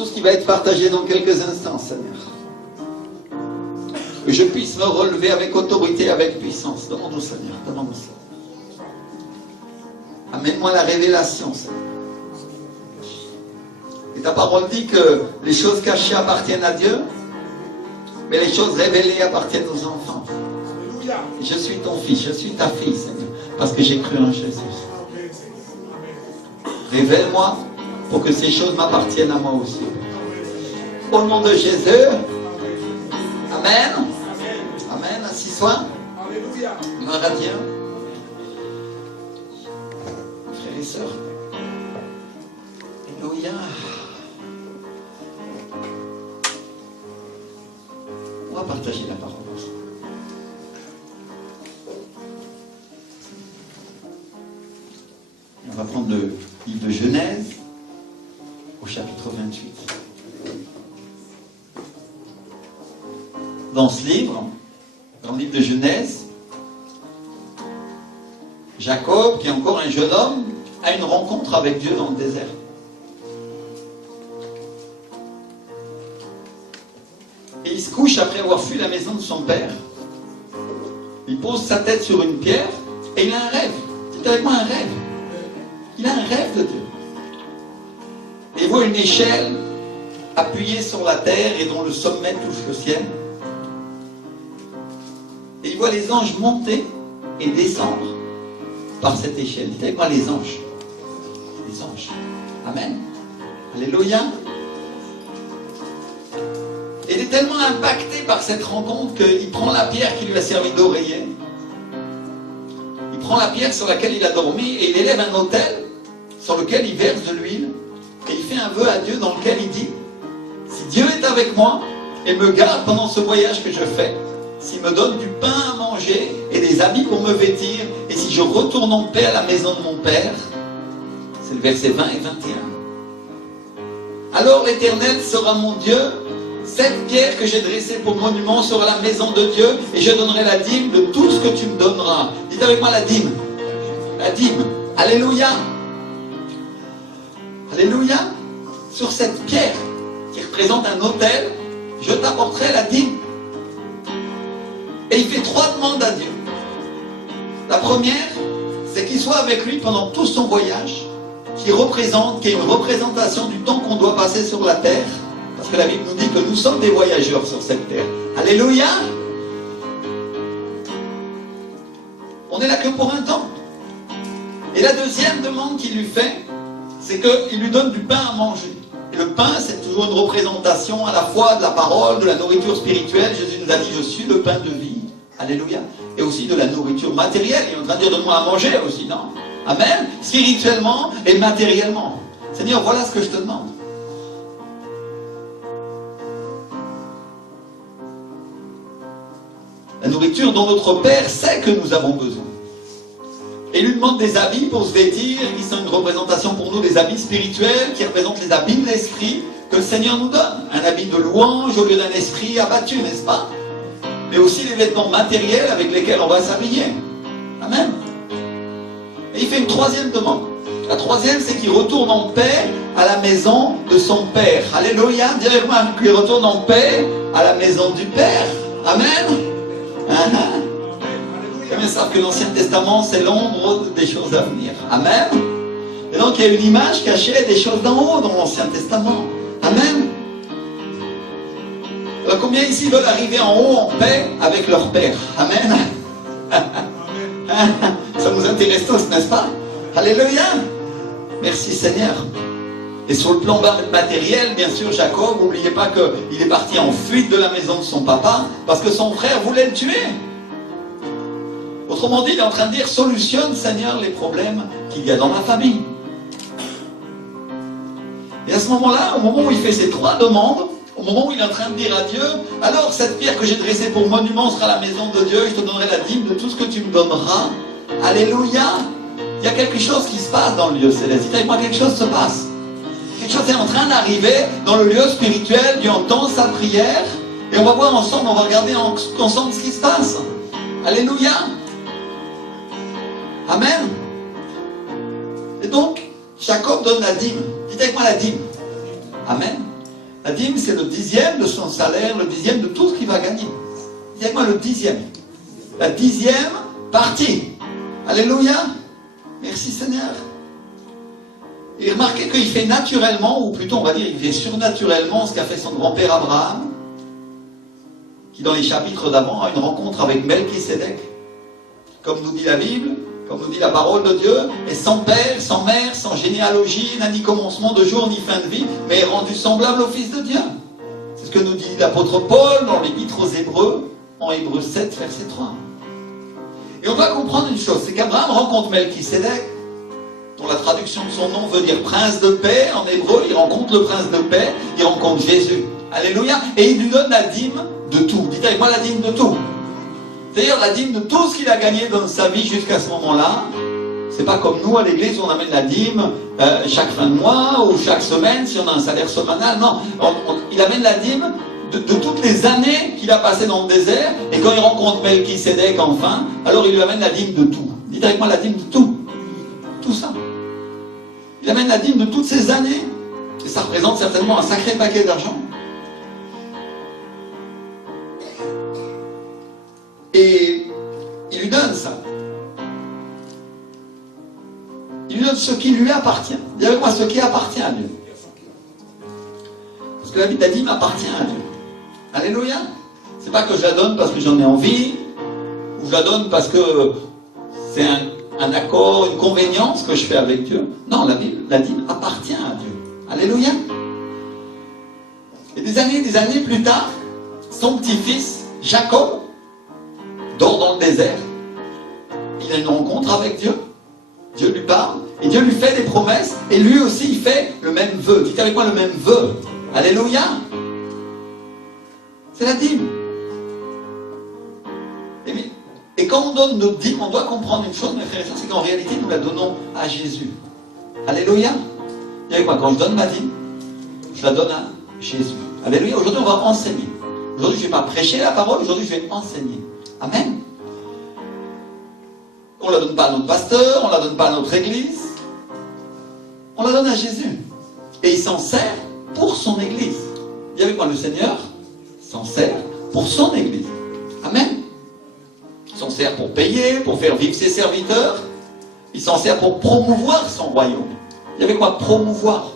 tout ce qui va être partagé dans quelques instants, Seigneur. Que je puisse me relever avec autorité, avec puissance. Demande-nous, Seigneur, demande-nous ça. Amène-moi la révélation, Seigneur. Et ta parole dit que les choses cachées appartiennent à Dieu, mais les choses révélées appartiennent aux enfants. Et je suis ton fils, je suis ta fille, Seigneur, parce que j'ai cru en Jésus. Révèle-moi pour que ces choses m'appartiennent à moi aussi. Au nom de Jésus. Amen. Amen. Assis-toi. Gloire à Dieu. Frères et sœurs. Alléluia. On va partager la parole. On va prendre le livre de Genèse au chapitre 28. Dans ce livre, dans le livre de Genèse, Jacob, qui est encore un jeune homme, a une rencontre avec Dieu dans le désert. Et il se couche après avoir fui la maison de son père. Il pose sa tête sur une pierre et il a un rêve. C'est avec moi un rêve. Il a un rêve de Dieu. Et il voit une échelle appuyée sur la terre et dont le sommet touche le ciel. Et il voit les anges monter et descendre par cette échelle. Dites avec moi les anges. Les anges. Amen. Alléluia. Et il est tellement impacté par cette rencontre qu'il prend la pierre qui lui a servi d'oreiller. Il prend la pierre sur laquelle il a dormi et il élève un autel sur lequel il verse de l'huile. Et il fait un vœu à Dieu dans lequel il dit: si Dieu est avec moi et me garde pendant ce voyage que je fais, s'il me donne du pain à manger et des habits pour me vêtir, et si je retourne en paix à la maison de mon Père, c'est le verset 20 et 21. Alors l'Éternel sera mon Dieu, cette pierre que j'ai dressée pour monument sera la maison de Dieu, et je donnerai la dîme de tout ce que tu me donneras. Dites avec moi la dîme. La dîme. Alléluia. Alléluia. Sur cette pierre qui représente un autel, je t'apporterai la dîme. Et il fait 3 demandes à Dieu. La première, c'est qu'il soit avec lui pendant tout son voyage, qui est une représentation du temps qu'on doit passer sur la terre, parce que la Bible nous dit que nous sommes des voyageurs sur cette terre. Alléluia. On est là que pour un temps. Et la deuxième demande qu'il lui fait, c'est qu'il lui donne du pain à manger. Et le pain, c'est toujours une représentation à la fois de la parole, de la nourriture spirituelle. Jésus nous a dit: je suis le pain de vie. Alléluia. Et aussi de la nourriture matérielle. Il est en train de dire: donne-moi à manger aussi, non? Amen. Spirituellement et matériellement. Seigneur, voilà ce que je te demande. La nourriture dont notre Père sait que nous avons besoin. Et il lui demande des habits pour se vêtir, qui sont une représentation pour nous des habits spirituels, qui représentent les habits de l'esprit que le Seigneur nous donne. Un habit de louange au lieu d'un esprit abattu, n'est-ce pas? Mais aussi les vêtements matériels avec lesquels on va s'habiller. Amen. Et il fait une troisième demande. La troisième, c'est qu'il retourne en paix à la maison de son Père. Alléluia. Dis-moi qu'il retourne en paix à la maison du Père. Amen. Combien savent que l'Ancien Testament, c'est l'ombre des choses à venir. Amen. Et donc, il y a une image cachée des choses d'en haut dans l'Ancien Testament. Amen. Alors, combien ici veulent arriver en haut en paix avec leur Père? Amen. Ça nous intéresse tous, n'est-ce pas? Alléluia. Merci Seigneur. Et sur le plan matériel, bien sûr, Jacob, n'oubliez pas qu'il est parti en fuite de la maison de son papa parce que son frère voulait le tuer. Autrement dit, il est en train de dire: solutionne, Seigneur, les problèmes qu'il y a dans ma famille. Et à ce moment-là, au moment où il fait ces 3 demandes, au moment où il est en train de dire à Dieu: alors cette pierre que j'ai dressée pour monument sera la maison de Dieu, je te donnerai la dîme de tout ce que tu me donneras. Alléluia. Il y a quelque chose qui se passe dans le lieu céleste. Dites avec moi, quelque chose se passe. Quelque chose est en train d'arriver dans le lieu spirituel. Dieu entend sa prière. Et on va voir ensemble, on va regarder ensemble ce qui se passe. Alléluia. Amen. Et donc, Jacob donne la dîme. Dites avec moi la dîme. Amen. La dîme, c'est le 10e de son salaire, le 10e de tout ce qu'il va gagner. Dis avec moi le 10e. La 10e partie. Alléluia. Merci Seigneur. Et remarquez qu'il fait naturellement, ou plutôt on va dire, il fait surnaturellement ce qu'a fait son grand-père Abraham, qui dans les chapitres d'avant a une rencontre avec Melchisédek. Comme nous dit la Bible, comme nous dit la parole de Dieu, et sans père, sans mère, sans généalogie, n'a ni commencement de jour, ni fin de vie, mais est rendu semblable au Fils de Dieu. C'est ce que nous dit l'apôtre Paul dans l'Épître aux Hébreux, en Hébreux 7, verset 3. Et on doit comprendre une chose, c'est qu'Abraham rencontre Melchisédek, dont la traduction de son nom veut dire prince de paix en hébreu, il rencontre le prince de paix, il rencontre Jésus. Alléluia. Et il lui donne la dîme de tout. Dites avec moi la dîme de tout. C'est-à-dire la dîme de tout ce qu'il a gagné dans sa vie jusqu'à ce moment-là. C'est pas comme nous à l'église où on amène la dîme chaque fin de mois ou chaque semaine si on a un salaire semanal. Non, il amène la dîme de toutes les années qu'il a passées dans le désert. Et quand il rencontre Melchisédek enfin, alors il lui amène la dîme de tout. Dites avec moi la dîme de tout. Tout ça. Il amène la dîme de toutes ces années. Et ça représente certainement un sacré paquet d'argent. Et il lui donne ça. Il lui donne ce qui lui appartient. Dis avec moi ce qui appartient à Dieu. Parce que la vie de la dîme appartient à Dieu. Alléluia. C'est pas que je la donne parce que j'en ai envie, ou je la donne parce que c'est un accord, une convénience que je fais avec Dieu. Non, la dîme appartient à Dieu. Alléluia. Et des années plus tard, son petit-fils, Jacob, dort dans le désert. Il a une rencontre avec Dieu. Dieu lui parle. Et Dieu lui fait des promesses. Et lui aussi, il fait le même vœu. Dites avec moi le même vœu. Alléluia. C'est la dîme. Et quand on donne notre dîme, on doit comprendre une chose, mes frères et sœurs, c'est qu'en réalité, nous la donnons à Jésus. Alléluia. Dites avec moi, quand je donne ma dîme, je la donne à Jésus. Alléluia. Aujourd'hui, on va enseigner. Aujourd'hui, je ne vais pas prêcher la parole. Aujourd'hui, je vais enseigner. Amen. On ne la donne pas à notre pasteur, on ne la donne pas à notre église. On la donne à Jésus. Et il s'en sert pour son église. Dis avec moi, le Seigneur s'en sert pour son église. Amen. Il s'en sert pour payer, pour faire vivre ses serviteurs. Il s'en sert pour promouvoir son royaume. Dis avec moi, promouvoir.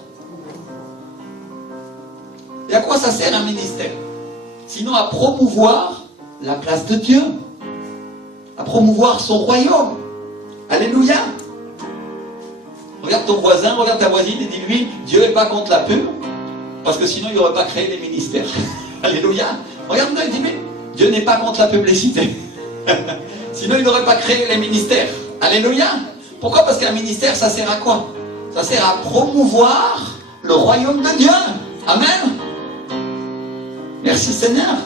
Et à quoi ça sert un ministère? Sinon à promouvoir la place de Dieu, à promouvoir son royaume. Alléluia. Regarde ton voisin, regarde ta voisine et dis-lui, Dieu n'est pas contre la pub, parce que sinon il n'aurait pas créé les ministères. Alléluia. Regarde-le et dis-lui, Dieu n'est pas contre la publicité. Sinon il n'aurait pas créé les ministères. Alléluia. Pourquoi? Parce qu'un ministère, ça sert à quoi? Ça sert à promouvoir le royaume de Dieu. Amen. Merci Seigneur.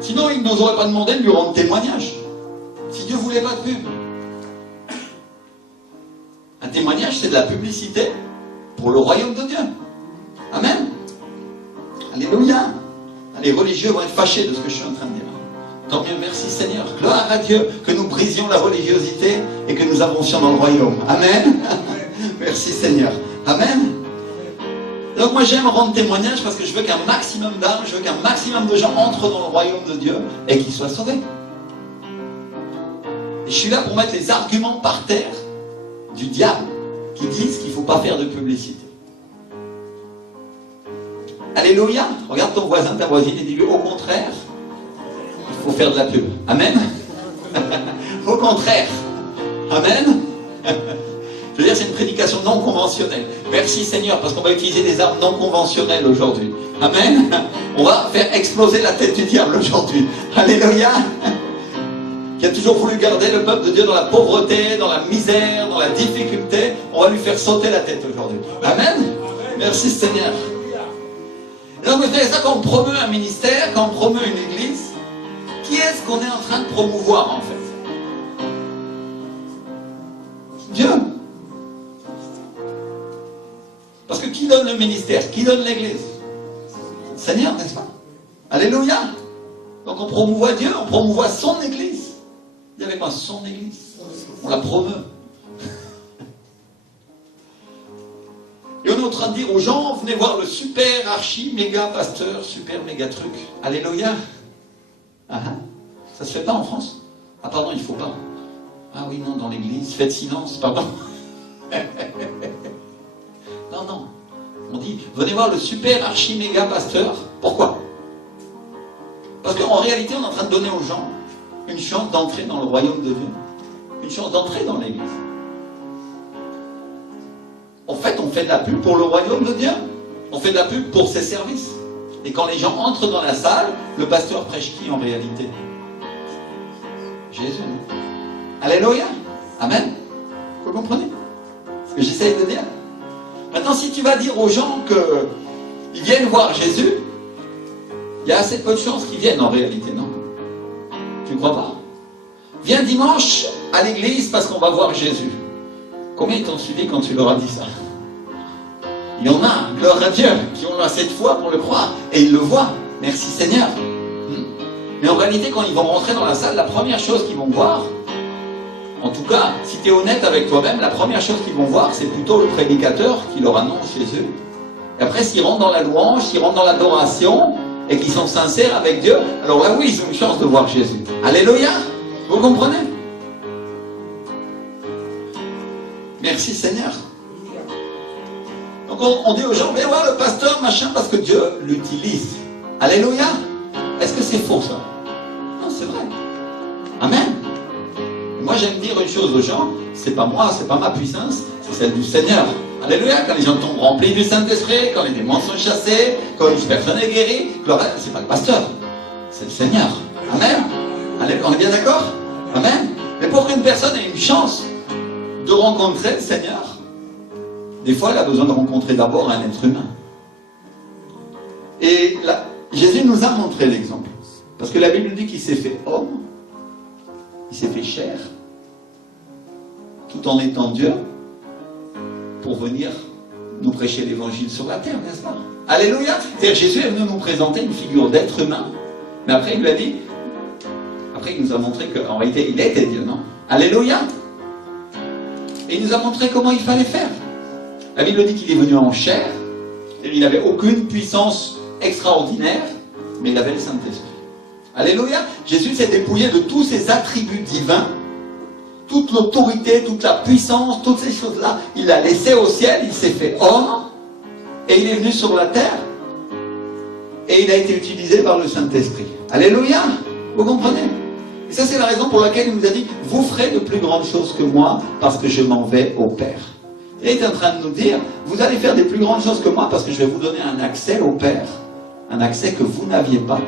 Sinon, il ne nous aurait pas demandé de lui rendre témoignage. Si Dieu ne voulait pas de pub. Un témoignage, c'est de la publicité pour le royaume de Dieu. Amen. Alléluia. Les religieux vont être fâchés de ce que je suis en train de dire. Tant mieux, merci Seigneur. Gloire à Dieu que nous brisions la religiosité et que nous avancions dans le royaume. Amen. Merci Seigneur. Amen. Donc moi j'aime rendre témoignage parce que je veux qu'un maximum d'âmes, je veux qu'un maximum de gens entrent dans le royaume de Dieu et qu'ils soient sauvés. Et je suis là pour mettre les arguments par terre du diable qui disent qu'il ne faut pas faire de publicité. Alléluia. Regarde ton voisin, ta voisine et dis-lui au contraire, il faut faire de la pub. Amen. Au contraire. Amen. Je veux dire, c'est une prédication non conventionnelle. Merci Seigneur, parce qu'on va utiliser des armes non conventionnelles aujourd'hui. Amen. On va faire exploser la tête du diable aujourd'hui. Alléluia. Qui a toujours voulu garder le peuple de Dieu dans la pauvreté, dans la misère, dans la difficulté. On va lui faire sauter la tête aujourd'hui. Amen. Merci Seigneur. Et donc, c'est ça, quand on promeut un ministère, quand on promeut une église, qui est-ce qu'on est en train de promouvoir en fait? Dieu. Parce que qui donne le ministère? Qui donne l'église? Seigneur, n'est-ce pas? Alléluia. Donc on promouvoit Dieu, on promouvoit son église. Dis avec moi, son église. On la promeut. Et on est en train de dire aux gens, venez voir le super archi méga pasteur, super méga truc. Alléluia. Ah, ah. Ça se fait pas en France? Ah pardon, il faut pas. Ah oui, non, dans l'église, faites silence, pardon. Non, non. On dit, venez voir le super archi méga pasteur. Pourquoi? Parce qu'en réalité, on est en train de donner aux gens une chance d'entrer dans le royaume de Dieu. Une chance d'entrer dans l'église. En fait, on fait de la pub pour le royaume de Dieu. On fait de la pub pour ses services. Et quand les gens entrent dans la salle, le pasteur prêche qui en réalité? Jésus. Alléluia. Amen. Vous comprenez ce que j'essaye de dire? Maintenant, si tu vas dire aux gens qu'ils viennent voir Jésus, il y a assez peu de chances qu'ils viennent en réalité, non? Tu ne crois pas? Viens dimanche à l'église parce qu'on va voir Jésus. Combien ils t'ont suivi quand tu leur as dit ça? Il y en a, gloire à Dieu, qui ont assez de foi pour le croire. Et ils le voient. Merci Seigneur. Mais en réalité, quand ils vont rentrer dans la salle, la première chose qu'ils vont voir, en tout cas, si tu es honnête avec toi-même, la première chose qu'ils vont voir, c'est plutôt le prédicateur qui leur annonce Jésus. Et après, s'ils rentrent dans la louange, s'ils rentrent dans l'adoration, et qu'ils sont sincères avec Dieu, alors là, oui, ils ont une chance de voir Jésus. Alléluia. Vous comprenez? Merci Seigneur. Donc on dit aux gens, viens voir le pasteur, machin, parce que Dieu l'utilise. Alléluia. Est-ce que c'est faux ça? Non, c'est vrai. Amen. Moi j'aime dire une chose aux gens, c'est pas moi, c'est pas ma puissance, c'est celle du Seigneur. Alléluia. Quand les gens tombent remplis du Saint-Esprit, quand les démons sont chassés, quand une personne est guérie, c'est pas le pasteur, c'est le Seigneur. Amen. Alléluia. On est bien d'accord? Amen. Mais pour qu'une personne ait une chance de rencontrer le Seigneur, des fois, elle a besoin de rencontrer d'abord un être humain. Et là, Jésus nous a montré l'exemple. Parce que la Bible dit qu'il s'est fait homme, il s'est fait chair, tout en étant Dieu, pour venir nous prêcher l'évangile sur la terre, n'est-ce pas? Alléluia. C'est-à-dire Jésus est venu nous présenter une figure d'être humain, mais après il lui a dit, après il nous a montré qu'en réalité il était Dieu, non? Alléluia. Et il nous a montré comment il fallait faire. La Bible dit qu'il est venu en chair, il n'avait aucune puissance extraordinaire, mais il avait le Saint-Esprit. Alléluia. Jésus s'est dépouillé de tous ses attributs divins, toute l'autorité, toute la puissance, toutes ces choses-là, il l'a laissé au ciel, il s'est fait homme, et il est venu sur la terre, et il a été utilisé par le Saint-Esprit. Alléluia. Vous comprenez? Et ça, c'est la raison pour laquelle il nous a dit, vous ferez de plus grandes choses que moi, parce que je m'en vais au Père. Et il est en train de nous dire, vous allez faire des plus grandes choses que moi, parce que je vais vous donner un accès au Père, un accès que vous n'aviez pas.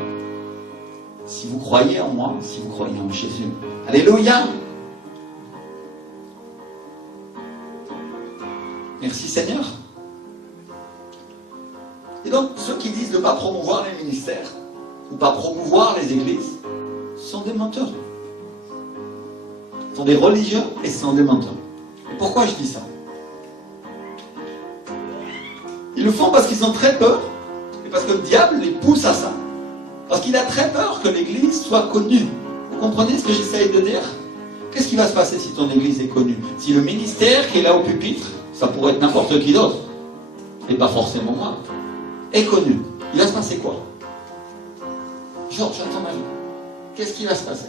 Si vous croyez en moi, si vous croyez en Jésus. Alléluia. Merci Seigneur. Et donc, ceux qui disent de ne pas promouvoir les ministères, ou pas promouvoir les églises, sont des menteurs. Ce sont des religieux et ce sont des menteurs. Et pourquoi je dis ça? Ils le font parce qu'ils ont très peur, et parce que le diable les pousse à ça. Parce qu'il a très peur que l'église soit connue. Vous comprenez ce que j'essaye de dire? Qu'est-ce qui va se passer si ton église est connue? Si le ministère qui est là au pupitre, ça pourrait être n'importe qui d'autre, et pas forcément moi, est connu, il va se passer quoi? Georges, à ton avis, qu'est-ce qui va se passer?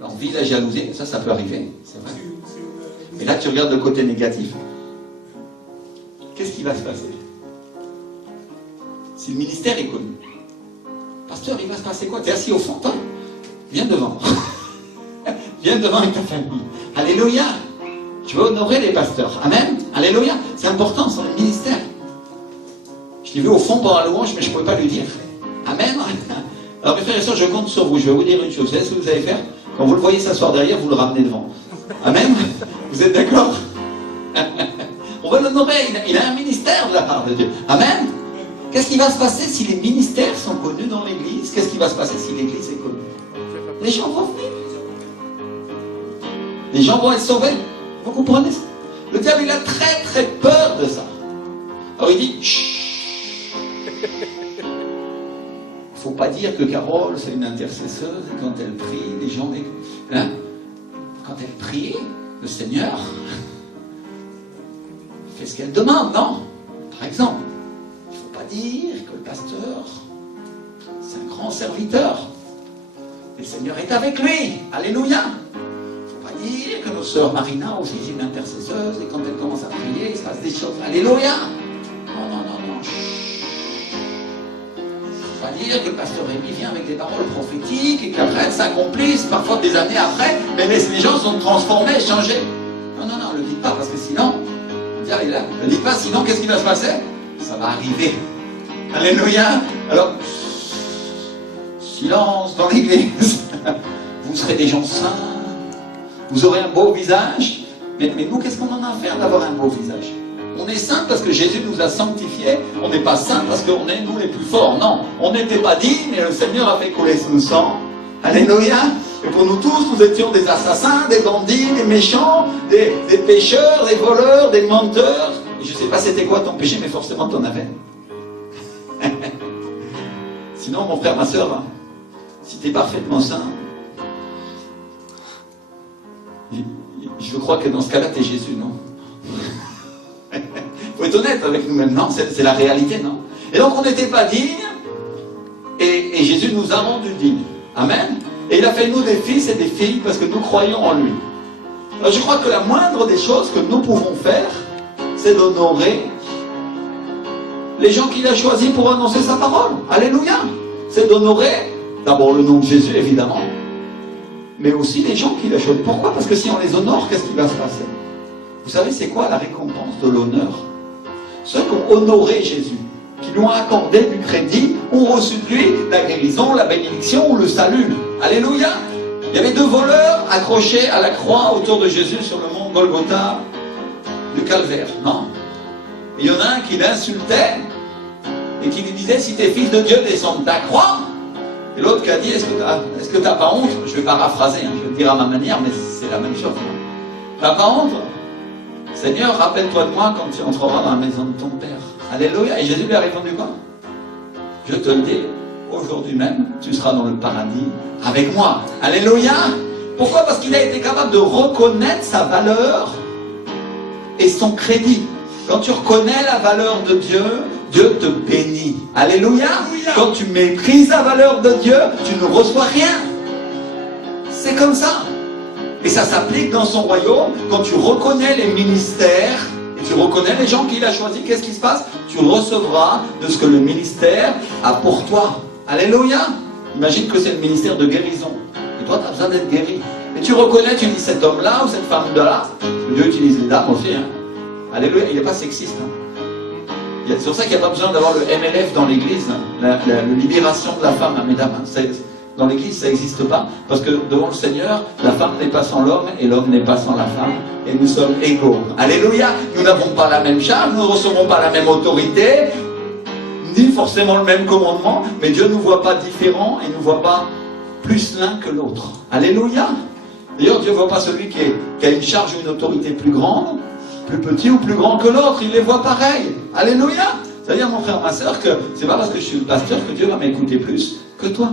L'envie, la jalousie, ça peut arriver, c'est vrai. Et là, tu regardes le côté négatif. Qu'est-ce qui va se passer? Si le ministère est connu, pasteur, il va se passer quoi? Tu es assis au fond, toi? Viens devant. Viens devant avec ta famille. Alléluia. Tu veux honorer les pasteurs. Amen. Alléluia. C'est important, c'est le ministère. Je l'ai vu au fond pendant la louange, mais je ne pouvais pas lui dire. Amen. Alors mes frères et sœurs, je compte sur vous. Je vais vous dire une chose. Vous savez ce que vous allez faire? Quand vous le voyez s'asseoir derrière, vous le ramenez devant. Amen. Vous êtes d'accord? On va l'honorer. Il a un ministère de la part de Dieu. Amen. Qu'est-ce qui va se passer si les ministères sont connus dans l'église? Qu'est-ce qui va se passer si l'église est connue? Les gens vont venir. Les gens vont être sauvés. Vous comprenez ça? Le diable, il a très très peur de ça. Alors il dit, chut. Il ne faut pas dire que Carole, c'est une intercesseuse, et quand elle prie, les gens... Hein? quand elle prie, le Seigneur fait ce qu'elle demande, non? Par exemple, il ne faut pas dire que le pasteur, c'est un grand serviteur. Et le Seigneur est avec lui. Alléluia. Il ne faut pas dire que nos sœurs Marina aussi, c'est une intercesseuse, et quand elle commence à prier, il se passe des choses. Alléluia. Non, non, non, non. Il ne faut pas dire que le pasteur Rémi vient avec des paroles prophétiques et qu'après elles s'accomplissent, parfois des années après, mais les gens sont transformés, changés. Non, non, non, ne le dites pas, parce que sinon, ne le dites pas, sinon qu'est-ce qui va se passer? Ça va arriver. Alléluia. Alors, silence dans l'église. Vous serez des gens saints. Vous aurez un beau visage. Mais nous, qu'est-ce qu'on en a à faire d'avoir un beau visage? On est saints parce que Jésus nous a sanctifiés. On n'est pas saints parce qu'on est nous les plus forts. Non, on n'était pas dignes et le Seigneur a fait couler son sang. Alléluia. Et pour nous tous, nous étions des assassins, des bandits, des méchants, des pécheurs, des voleurs, des menteurs. Et je ne sais pas c'était quoi ton péché, mais forcément tu en avais. Sinon, mon frère, ma soeur, si tu es parfaitement saint, je crois que dans ce cas-là, tu es Jésus, non? Il faut être honnête avec nous-mêmes, non? C'est la réalité, non? Et donc, on n'était pas dignes, et Jésus nous a rendus dignes. Amen. Et il a fait de nous des fils et des filles parce que nous croyons en lui. Alors, je crois que la moindre des choses que nous pouvons faire, c'est d'honorer les gens qu'il a choisis pour annoncer sa parole. Alléluia. C'est d'honorer d'abord le nom de Jésus, évidemment, mais aussi les gens qu'il a choisis. Pourquoi? Parce que si on les honore, qu'est-ce qui va se passer? Vous savez, c'est quoi la récompense de l'honneur? Ceux qui ont honoré Jésus, qui lui ont accordé du crédit, ont reçu de lui la guérison, la bénédiction ou le salut. Alléluia. Il y avait deux voleurs accrochés à la croix autour de Jésus sur le mont Golgotha du Calvaire, non? Il y en a un qui l'insultait et qui lui disait, si tu es fils de Dieu, descends de ta croix. Et l'autre qui a dit, est-ce que tu n'as pas honte? Je vais paraphraser, je vais le dire à ma manière, mais c'est la même chose. Tu n'as pas honte? Seigneur, rappelle-toi de moi quand tu entreras dans la maison de ton Père. Alléluia. Et Jésus lui a répondu quoi? Je te le dis, aujourd'hui même, tu seras dans le paradis avec moi. Alléluia. Pourquoi? Parce qu'il a été capable de reconnaître sa valeur et son crédit. Quand tu reconnais la valeur de Dieu, Dieu te bénit. Alléluia. Quand tu méprises la valeur de Dieu, tu ne reçois rien. C'est comme ça. Et ça s'applique dans son royaume. Quand tu reconnais les ministères, et tu reconnais les gens qu'il a choisis, qu'est-ce qui se passe? Tu recevras de ce que le ministère a pour toi. Alléluia. Imagine que c'est le ministère de guérison. Et toi, tu as besoin d'être guéri. Et tu reconnais, tu dis cet homme-là ou cette femme-là. Dieu utilise les dames aussi. Hein. Alléluia. Il n'est pas sexiste. Hein. C'est pour ça qu'il n'y a pas besoin d'avoir le MLF dans l'église. La libération de la femme, hein, mesdames. Hein. Dans l'église, ça n'existe pas. Parce que devant le Seigneur, la femme n'est pas sans l'homme et l'homme n'est pas sans la femme. Et nous sommes égaux. Alléluia. Nous n'avons pas la même charge, nous ne recevons pas la même autorité, ni forcément le même commandement, mais Dieu ne nous voit pas différents et ne nous voit pas plus l'un que l'autre. Alléluia. D'ailleurs, Dieu ne voit pas celui qui a une charge ou une autorité plus grande, plus petit ou plus grand que l'autre. Il les voit pareil. Alléluia. C'est-à-dire, mon frère, ma soeur, que c'est pas parce que je suis le pasteur que Dieu va m'écouter plus que toi.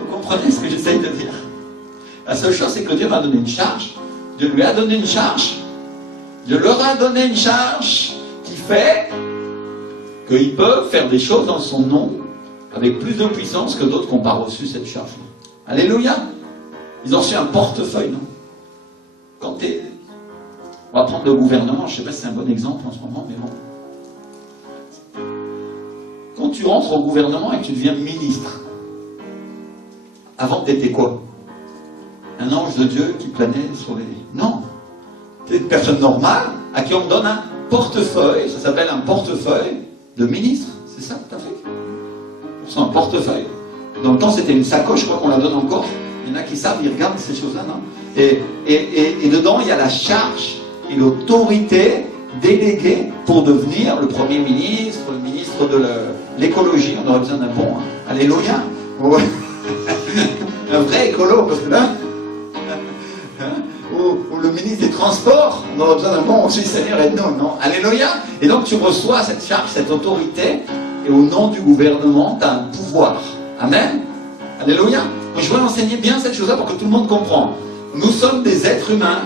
Vous comprenez ce que j'essaye de dire? La seule chose, c'est que Dieu m'a donné une charge. Dieu lui a donné une charge. Dieu leur a donné une charge qui fait qu'ils peuvent faire des choses dans son nom avec plus de puissance que d'autres qui n'ont pas reçu cette charge-là. Alléluia. Ils ont reçu un portefeuille, non? Quand tu es... On va prendre le gouvernement, je ne sais pas si c'est un bon exemple en ce moment, mais bon. Quand tu rentres au gouvernement et que tu deviens ministre, avant tu étais quoi? Un ange de Dieu qui planait sur les... Non. Tu es une personne normale à qui on donne un portefeuille, ça s'appelle un portefeuille de ministre. C'est ça que tu as fait? C'est un portefeuille. Dans le temps, c'était une sacoche, je crois qu'on la donne encore. Il y en a qui savent, ils regardent ces choses-là, non? Et dedans, il y a la charge et l'autorité déléguée pour devenir le Premier ministre, le ministre de l'écologie. On aurait besoin d'un bon. Hein. Alléluia. Ouais. Un vrai écolo, parce que là... ou le ministre des Transports, on aurait besoin d'un bon aussi, Seigneur, aide-nous, non? Alléluia. Et donc tu reçois cette charge, cette autorité, et au nom du gouvernement, tu as un pouvoir. Amen. Alléluia. Donc, je veux enseigner bien cette chose-là pour que tout le monde comprenne. Nous sommes des êtres humains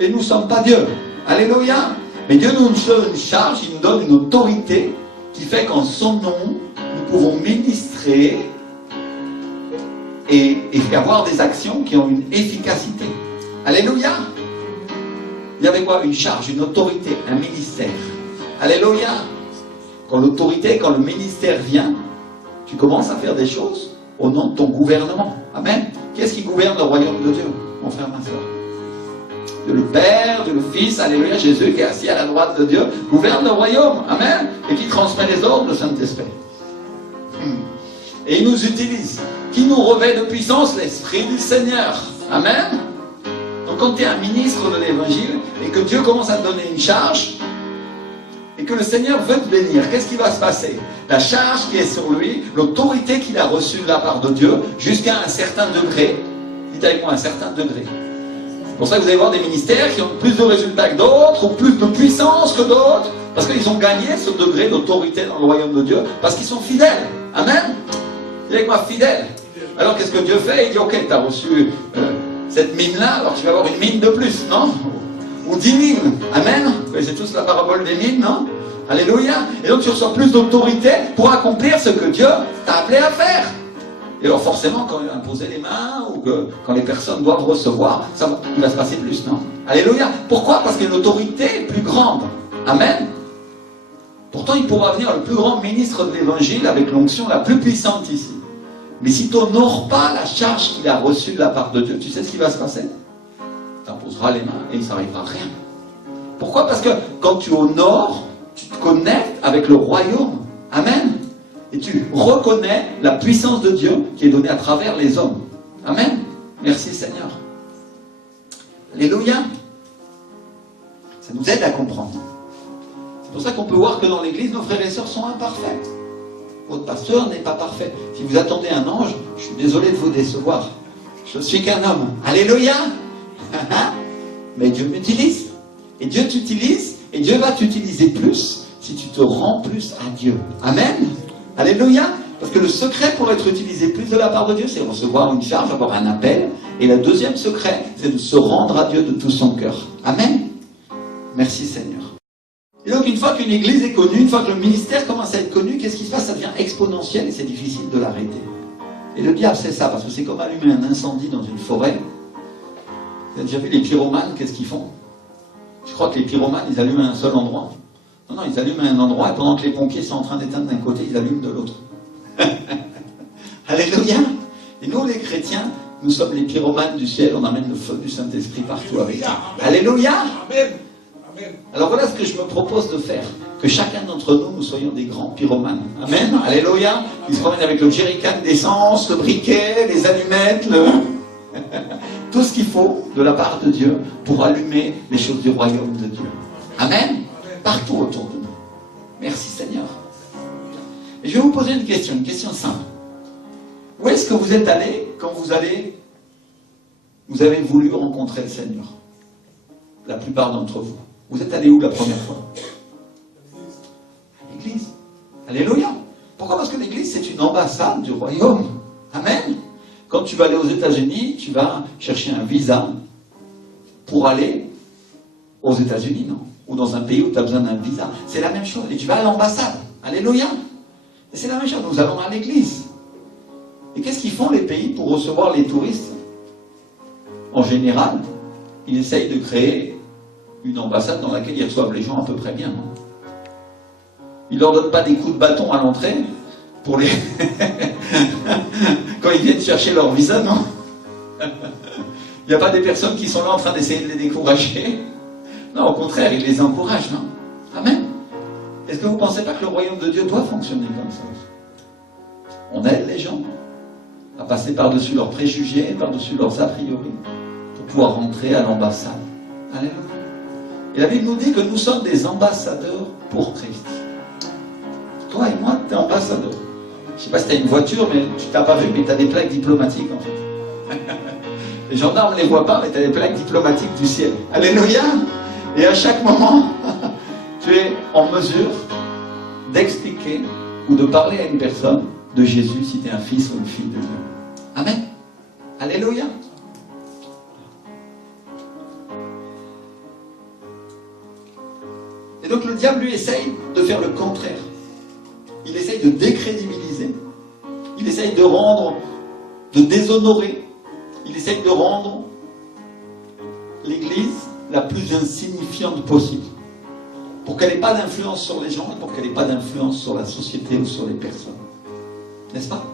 et nous ne sommes pas Dieu. Alléluia. Mais Dieu nous donne une charge, il nous donne une autorité qui fait qu'en son nom, nous pouvons ministrer et avoir des actions qui ont une efficacité. Alléluia. Il y avait quoi? Une charge, une autorité, un ministère. Alléluia. Quand l'autorité, quand le ministère vient, tu commences à faire des choses au nom de ton gouvernement. Amen. Qu'est-ce qui gouverne le royaume de Dieu, mon frère, ma soeur? Dieu le Père, Dieu le Fils, alléluia, Jésus qui est assis à la droite de Dieu, gouverne le royaume, amen, et qui transmet les ordres du Saint-Esprit. Et il nous utilise. Qui nous revêt de puissance? L'Esprit du Seigneur. Amen. Donc quand tu es un ministre de l'Évangile, et que Dieu commence à te donner une charge, et que le Seigneur veut te bénir, qu'est-ce qui va se passer? La charge qui est sur lui, l'autorité qu'il a reçue de la part de Dieu, jusqu'à un certain degré. Dites avec moi, un certain degré. C'est pour ça que vous allez voir des ministères qui ont plus de résultats que d'autres, ou plus de puissance que d'autres, parce qu'ils ont gagné ce degré d'autorité dans le royaume de Dieu, parce qu'ils sont fidèles. Amen. Dites avec moi, fidèles. Alors qu'est-ce que Dieu fait? Il dit, ok, tu as reçu cette mine-là, alors tu vas avoir une mine de plus, non? Ou 10 mines. Amen. Vous connaissez tous la parabole des mines, non? Alléluia. Et donc tu reçois plus d'autorité pour accomplir ce que Dieu t'a appelé à faire. Et alors forcément, quand il va imposer les mains, ou que, quand les personnes doivent recevoir, il va se passer plus, non? Alléluia. Pourquoi? Parce que l'autorité est plus grande. Amen. Pourtant, il pourra venir le plus grand ministre de l'Évangile avec l'onction la plus puissante ici. Mais si tu n'honores pas la charge qu'il a reçue de la part de Dieu, tu sais ce qui va se passer? Tu imposeras les mains et il ne s'arrivera rien. Pourquoi? Parce que quand tu honores, tu te connectes avec le royaume. Amen. Et tu reconnais la puissance de Dieu qui est donnée à travers les hommes. Amen. Merci Seigneur. Alléluia. Ça nous aide à comprendre. C'est pour ça qu'on peut voir que dans l'église, nos frères et sœurs sont imparfaits. Votre pasteur n'est pas parfait. Si vous attendez un ange, je suis désolé de vous décevoir. Je ne suis qu'un homme. Alléluia. Mais Dieu m'utilise. Et Dieu t'utilise. Et Dieu va t'utiliser plus si tu te rends plus à Dieu. Amen. Alléluia. Parce que le secret pour être utilisé plus de la part de Dieu, c'est recevoir une charge, avoir un appel. Et le deuxième secret, c'est de se rendre à Dieu de tout son cœur. Amen. Merci Seigneur. Et donc une fois qu'une église est connue, une fois que le ministère commence à être connu, qu'est-ce qui se passe? Ça devient exponentiel et c'est difficile de l'arrêter. Et le diable c'est ça, parce que c'est comme allumer un incendie dans une forêt. Vous avez déjà vu les pyromanes, qu'est-ce qu'ils font? Je crois que les pyromanes, ils allument à un seul endroit. Non, ils allument à un endroit, et pendant que les pompiers sont en train d'éteindre d'un côté, ils allument de l'autre. Alléluia. Et nous, les chrétiens, nous sommes les pyromanes du ciel, on amène le feu du Saint-Esprit partout avec nous. Alléluia. Amen. Alors voilà ce que je me propose de faire. Que chacun d'entre nous, nous soyons des grands pyromanes. Amen. Alléluia. Ils se promènent avec le jerrycan d'essence, le briquet, les allumettes, tout ce qu'il faut de la part de Dieu pour allumer les choses du royaume de Dieu. Amen. Partout autour de nous. Merci Seigneur. Et je vais vous poser une question simple. Où est-ce que vous êtes allé quand vous avez voulu rencontrer le Seigneur? La plupart d'entre vous. Vous êtes allé où la première fois? À l'église. Alléluia. Pourquoi? Parce que l'église, c'est une ambassade du royaume. Amen. Quand tu vas aller aux États-Unis, tu vas chercher un visa pour aller aux États-Unis, non? Ou dans un pays où tu as besoin d'un visa. C'est la même chose. Et tu vas à l'ambassade. Alléluia. Et c'est la même chose. Nous allons à l'église. Et qu'est-ce qu'ils font les pays pour recevoir les touristes? En général, ils essayent de créer une ambassade dans laquelle ils reçoivent les gens à peu près bien. Non? Ils ne leur donnent pas des coups de bâton à l'entrée pour les... quand ils viennent chercher leur visa, non? Il n'y a pas des personnes qui sont là en train d'essayer de les décourager. Non, au contraire, ils les encouragent, non? Amen. Est-ce que vous ne pensez pas que le royaume de Dieu doit fonctionner comme ça? On aide les gens à passer par-dessus leurs préjugés, par-dessus leurs a priori, pour pouvoir rentrer à l'ambassade. Alléluia. Et la Bible nous dit que nous sommes des ambassadeurs pour Christ. Toi et moi, tu es ambassadeur. Je ne sais pas si tu as une voiture, mais tu ne t'as pas vu, mais tu as des plaques diplomatiques en fait. Les gendarmes ne les voient pas, mais tu as des plaques diplomatiques du ciel. Alléluia. Et à chaque moment, tu es en mesure d'expliquer ou de parler à une personne de Jésus si tu es un fils ou une fille de Dieu. Amen. Alléluia. Et donc le diable, lui, essaye de faire le contraire. Il essaye de décrédibiliser. Il essaye de rendre, de déshonorer. Il essaye de rendre l'Église la plus insignifiante possible. Pour qu'elle n'ait pas d'influence sur les gens et pour qu'elle n'ait pas d'influence sur la société ou sur les personnes. N'est-ce pas?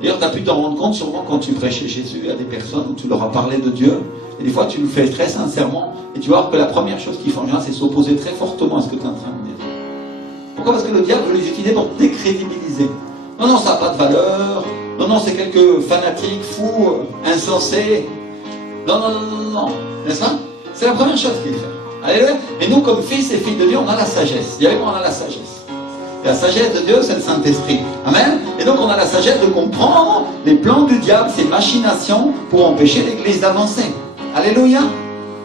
D'ailleurs, tu as pu t'en rendre compte sûrement quand tu prêchais Jésus à des personnes où tu leur as parlé de Dieu. Et des fois, tu le fais très sincèrement. Et tu vas voir que la première chose qu'ils font en général, c'est s'opposer très fortement à ce que tu es en train de dire. Pourquoi? Parce que le diable veut les utiliser pour décrédibiliser. Non, non, ça n'a pas de valeur. Non, non, c'est quelques fanatiques, fous, insensés. Non, non, non, non, non. N'est-ce pas? C'est la première chose qu'il fait. Alléluia. Et nous, comme fils et filles de Dieu, on a la sagesse. Dis avec moi, on a la sagesse. Et la sagesse de Dieu, c'est le Saint-Esprit. Amen. Et donc, on a la sagesse de comprendre les plans du diable, ses machinations pour empêcher l'Église d'avancer. Alléluia.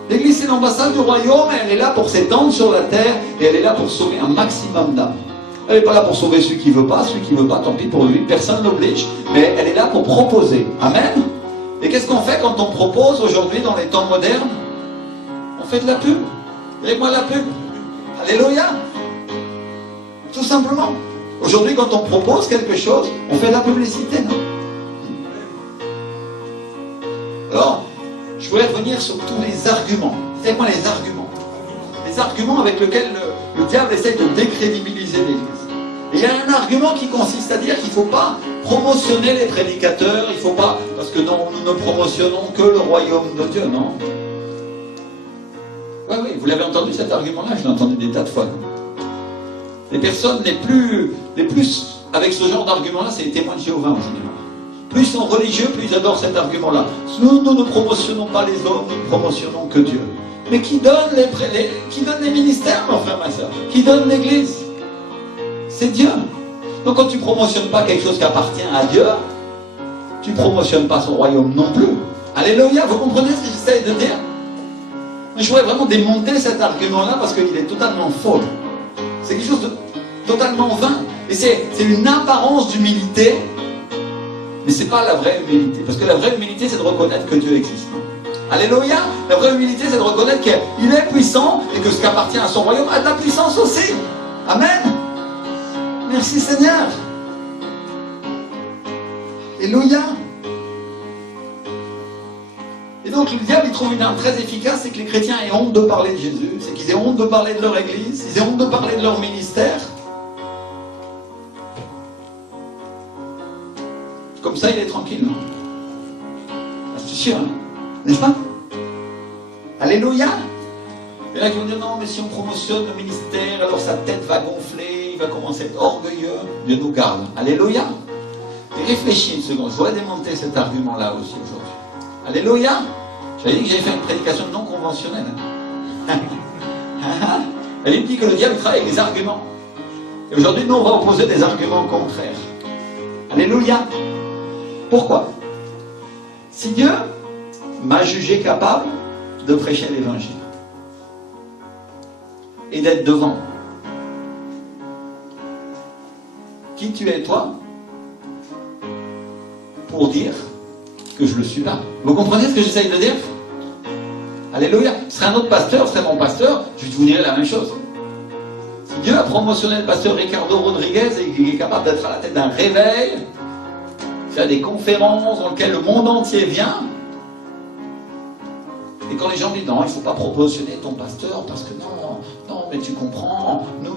L'Église, c'est l'ambassade du royaume, et elle est là pour s'étendre sur la terre, et elle est là pour sauver un maximum d'âmes. Elle n'est pas là pour sauver celui qui ne veut pas, tant pis pour lui, personne ne l'oblige, mais elle est là pour proposer. Amen. Et qu'est-ce qu'on fait quand on propose aujourd'hui dans les temps modernes? On fait de la pub. Avec-moi la pub. Alléluia. Tout simplement. Aujourd'hui, quand on propose quelque chose, on fait de la publicité, non? Alors, je voudrais revenir sur tous les arguments. C'est quoi les arguments? Les arguments avec lesquels le diable essaye de décrédibiliser l'Église. Et il y a un argument qui consiste à dire qu'il ne faut pas promotionner les prédicateurs, il ne faut pas, parce que non, nous ne promotionnons que le royaume de Dieu, non? Oui, oui, vous l'avez entendu cet argument-là, je l'ai entendu des tas de fois. Les personnes les plus avec ce genre d'argument-là, c'est les témoins de Jéhovah en général. Plus ils sont religieux, plus ils adorent cet argument-là. Nous ne promotionnons pas les hommes, nous ne promotionnons que Dieu. Mais qui donne les ministères, mon frère, ma soeur? Qui donne l'Église? C'est Dieu. Donc quand tu ne promotionnes pas quelque chose qui appartient à Dieu, tu ne promotionnes pas son royaume non plus. Alléluia, vous comprenez ce que j'essaie de dire? Mais je voudrais vraiment démonter cet argument-là parce qu'il est totalement faux. C'est quelque chose de totalement vain. Et c'est une apparence d'humilité, mais ce n'est pas la vraie humilité. Parce que la vraie humilité, c'est de reconnaître que Dieu existe. Alléluia. La vraie humilité, c'est de reconnaître qu'il est puissant et que ce qui appartient à son royaume a de la puissance aussi. Amen. Merci Seigneur. Alléluia. Et donc le diable, il trouve une arme très efficace, c'est que les chrétiens aient honte de parler de Jésus, c'est qu'ils aient honte de parler de leur église, ils aient honte de parler de leur ministère. Comme ça, il est tranquille. Je suis sûr, hein? N'est-ce pas? Alléluia. Il y en a qui vont dire non, mais si on promotionne le ministère, alors sa tête va gonfler, il va commencer à être orgueilleux. Dieu nous garde. Alléluia. Et réfléchis une seconde, je voudrais démonter cet argument-là aussi aujourd'hui. Alléluia. J'avais dit que j'allais faire une prédication non conventionnelle. Elle dit que le diable travaille avec des arguments. Et aujourd'hui, nous, on va opposer des arguments contraires. Alléluia. Pourquoi? Si Dieu m'a jugé capable de prêcher l'évangile et d'être devant, qui tu es, toi, pour dire que je le suis pas? Vous comprenez ce que j'essaye de dire? Alléluia. Ce serait un autre pasteur, ce serait mon pasteur, je vous dirais la même chose. Si Dieu a promotionné le pasteur Ricardo Rodriguez et qu'il est capable d'être à la tête d'un réveil, faire des conférences dans lesquelles le monde entier vient, et quand les gens disent non, il ne faut pas promotionner ton pasteur parce que non, mais tu comprends, nous.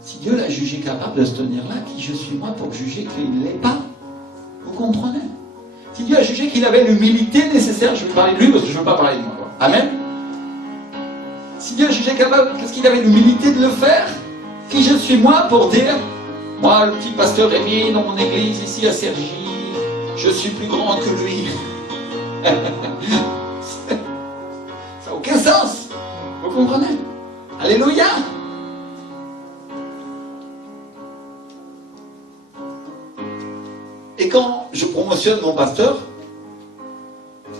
Si Dieu l'a jugé capable de se tenir là, qui je suis moi pour juger qu'il ne l'est pas? Vous comprenez? Si Dieu a jugé qu'il avait l'humilité nécessaire, je vais parler de lui parce que je ne veux pas parler de moi. Amen. Si Dieu a jugé capable, qu'est-ce qu'il avait l'humilité de le faire? Qui je suis moi pour dire, moi le petit pasteur Rémi dans mon église ici à Cergy, je suis plus grand que lui. Ça n'a aucun sens. Vous comprenez? Alléluia. Et quand je promotionne mon pasteur,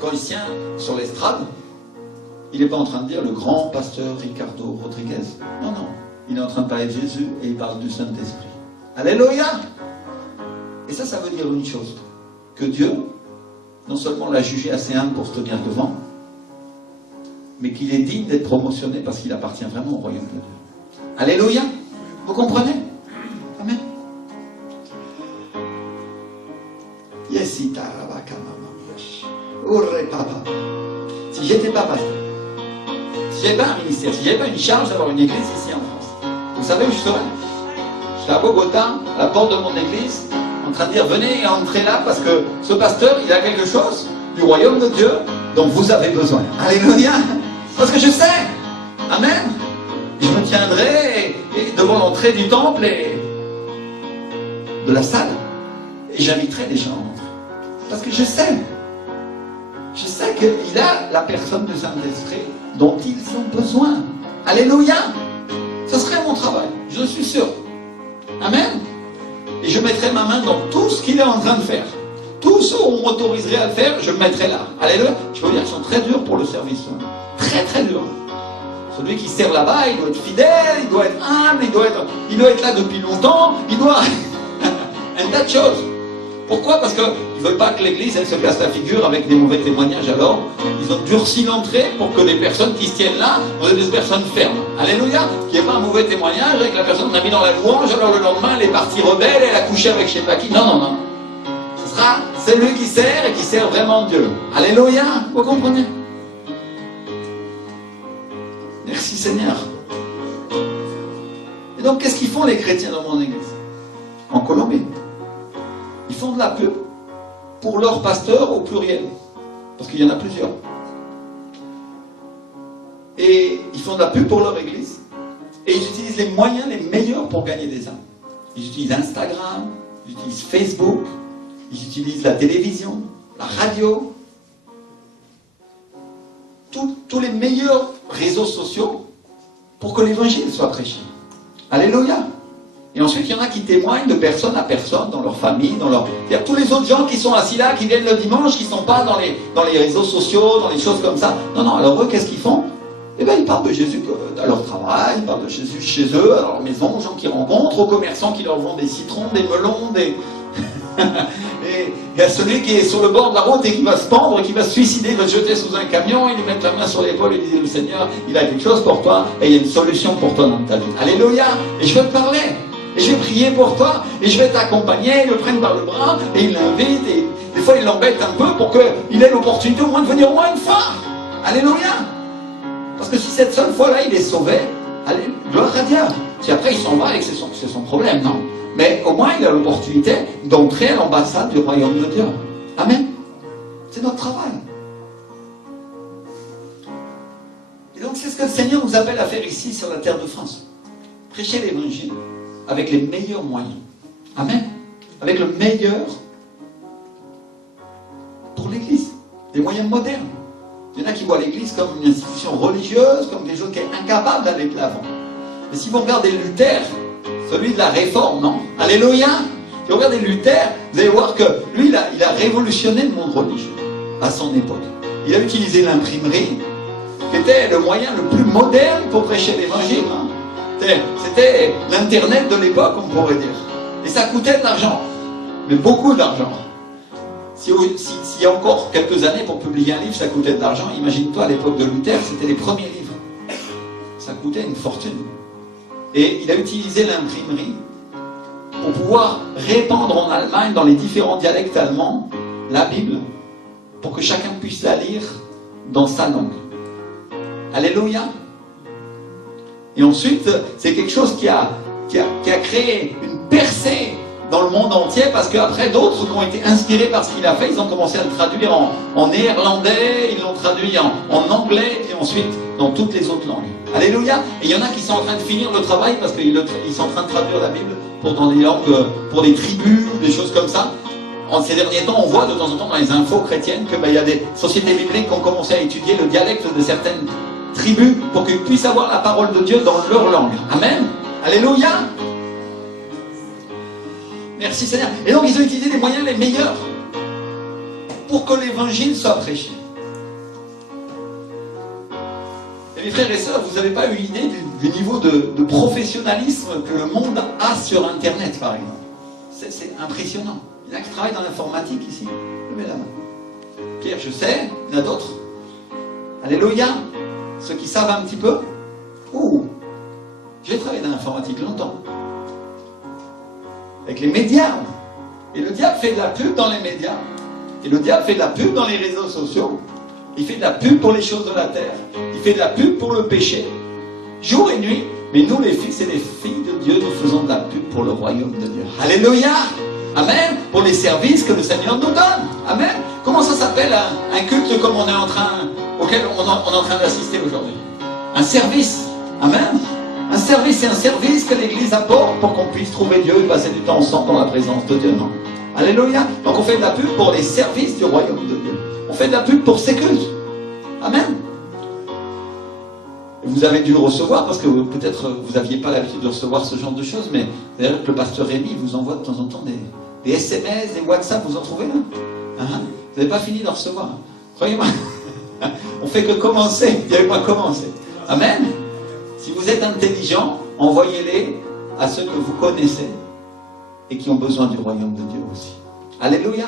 quand il tient sur l'estrade, il n'est pas en train de dire le grand pasteur Ricardo Rodriguez. Non, non. Il est en train de parler de Jésus et il parle du Saint-Esprit. Alléluia. Et ça veut dire une chose. Que Dieu, non seulement l'a jugé assez humble pour se tenir devant, mais qu'il est digne d'être promotionné parce qu'il appartient vraiment au royaume de Dieu. Alléluia. Vous comprenez? Amen. Si j'étais pas pasteur, si j'avais pas un ministère, si j'avais pas une charge d'avoir une église ici en France, vous savez où je serais? J'étais à Bogota, à la porte de mon église, en train de dire venez entrer là parce que ce pasteur il a quelque chose du royaume de Dieu dont vous avez besoin. Alléluia. Parce que je sais. Amen. Je me tiendrai devant l'entrée du temple et de la salle et j'inviterai les gens à entrer. Parce que je sais qu'il a la personne du Saint-Esprit dont ils ont besoin. Alléluia. Ce serait mon travail, je suis sûr. Amen. Et je mettrai ma main dans tout ce qu'il est en train de faire. Tous ceux où on m'autoriserait à le faire, je me mettrai là. Alléluia. Je peux vous dire qu'ils sont très durs pour le service. Très très durs. Celui qui sert là-bas, il doit être fidèle, il doit être humble, il doit être là depuis longtemps, il doit... un tas de choses. Pourquoi? Parce qu'ils ne veulent pas que l'église elle se casse la figure avec des mauvais témoignages. Alors, ils ont durci l'entrée pour que les personnes qui se tiennent là, on ait des personnes fermes. Alléluia. Qu'il n'y ait pas un mauvais témoignage avec la personne qu'on a mis dans la louange, alors le lendemain, elle est partie rebelle, elle a couché avec je ne sais pas qui. Non, non, non. Ce sera celui qui sert et qui sert vraiment Dieu. Alléluia. Vous comprenez? Merci Seigneur. Et donc, qu'est-ce qu'ils font les chrétiens dans mon église? En Colombie. Ils font de la pub pour leur pasteur au pluriel. Parce qu'il y en a plusieurs. Et ils font de la pub pour leur église. Et ils utilisent les moyens les meilleurs pour gagner des âmes. Ils utilisent Instagram, ils utilisent Facebook, ils utilisent la télévision, la radio. Tous les meilleurs réseaux sociaux pour que l'évangile soit prêché. Alléluia. Et ensuite, il y en a qui témoignent de personne à personne, dans leur famille, c'est-à-dire tous les autres gens qui sont assis là, qui viennent le dimanche, qui ne sont pas dans les réseaux sociaux, dans les choses comme ça. Non, non, alors eux, qu'est-ce qu'ils font? Eh bien, ils parlent de Jésus à leur travail, ils parlent de Jésus chez eux, à leur maison, aux gens qu'ils rencontrent, aux commerçants qui leur vendent des citrons, des melons, Et il y a celui qui est sur le bord de la route et qui va se pendre, qui va se suicider, il va se jeter sous un camion, il lui met la main sur l'épaule et il dit, le Seigneur, il a quelque chose pour toi, et il y a une solution pour toi dans ta vie. Alléluia. Et je vais te parler. Et je vais prier pour toi, et je vais t'accompagner, il le prenne par le bras, et il l'invite, et des fois il l'embête un peu pour qu'il ait l'opportunité au moins de venir au moins une fois. Alléluia. Parce que si cette seule fois-là il est sauvé, allez, gloire à Dieu. Si après il s'en va et que c'est son problème, non. Mais au moins il a l'opportunité d'entrer à l'ambassade du royaume de Dieu. Amen. C'est notre travail. Et donc c'est ce que le Seigneur nous appelle à faire ici sur la terre de France. Prêcher l'évangile. Avec les meilleurs moyens. Amen. Avec le meilleur pour l'Église. Des moyens modernes. Il y en a qui voient l'Église comme une institution religieuse, comme quelque chose qui est incapable d'aller de l'avant. Mais si vous regardez Luther, celui de la réforme, non? Alléluia. Si vous regardez Luther, vous allez voir que lui, il a révolutionné le monde religieux à son époque. Il a utilisé l'imprimerie, qui était le moyen le plus moderne pour prêcher l'Évangile. Hein. C'était l'Internet de l'époque, on pourrait dire. Et ça coûtait de l'argent. Mais beaucoup d'argent. S'il y a encore quelques années, pour publier un livre, ça coûtait de l'argent. Imagine-toi, à l'époque de Luther, c'était les premiers livres. Ça coûtait une fortune. Et il a utilisé l'imprimerie pour pouvoir répandre en Allemagne, dans les différents dialectes allemands, la Bible, pour que chacun puisse la lire dans sa langue. Alléluia. Et ensuite, c'est quelque chose qui a créé une percée dans le monde entier, parce qu'après d'autres qui ont été inspirés par ce qu'il a fait, ils ont commencé à le traduire en néerlandais, ils l'ont traduit en anglais, et ensuite dans toutes les autres langues. Alléluia. Et il y en a qui sont en train de finir le travail, parce qu'ils sont en train de traduire la Bible dans des langues, pour des tribus, des choses comme ça. En ces derniers temps, on voit de temps en temps dans les infos chrétiennes qu'il y a des sociétés bibliques qui ont commencé à étudier le dialecte de certaines tribus pour qu'ils puissent avoir la parole de Dieu dans leur langue. Amen. Alléluia. Merci Seigneur. Et donc ils ont utilisé les moyens les meilleurs pour que l'évangile soit prêché. Et mes frères et sœurs, vous n'avez pas eu idée du niveau de professionnalisme que le monde a sur Internet, par exemple. C'est impressionnant. Il y en a qui travaillent dans l'informatique ici. Levez la main. Pierre, je sais, il y en a d'autres. Alléluia. Ceux qui savent un petit peu? Ouh, j'ai travaillé dans l'informatique longtemps. Avec les médias. Et le diable fait de la pub dans les médias. Et le diable fait de la pub dans les réseaux sociaux. Il fait de la pub pour les choses de la terre. Il fait de la pub pour le péché. Jour et nuit. Mais nous, les fils et les filles de Dieu, nous faisons de la pub pour le royaume de Dieu. Alléluia! Amen! Pour les services que le Seigneur nous donne. Amen! Comment ça s'appelle un culte comme on est auquel on est en train d'assister aujourd'hui? Un service. Amen! Un service, c'est un service que l'Église apporte pour qu'on puisse trouver Dieu et passer du temps ensemble dans la présence de Dieu, non? Alléluia! Donc on fait de la pub pour les services du royaume de Dieu. On fait de la pub pour ces cultes. Amen! Vous avez dû le recevoir parce que peut-être vous n'aviez pas l'habitude de recevoir ce genre de choses, mais d'ailleurs que le pasteur Rémi vous envoie de temps en temps des SMS, des WhatsApp, vous en trouvez là? Vous n'avez pas fini de recevoir. Croyez-moi, on fait que commencer. Il n'y avait pas commencé. Amen. Si vous êtes intelligent, envoyez-les à ceux que vous connaissez et qui ont besoin du royaume de Dieu aussi. Alléluia.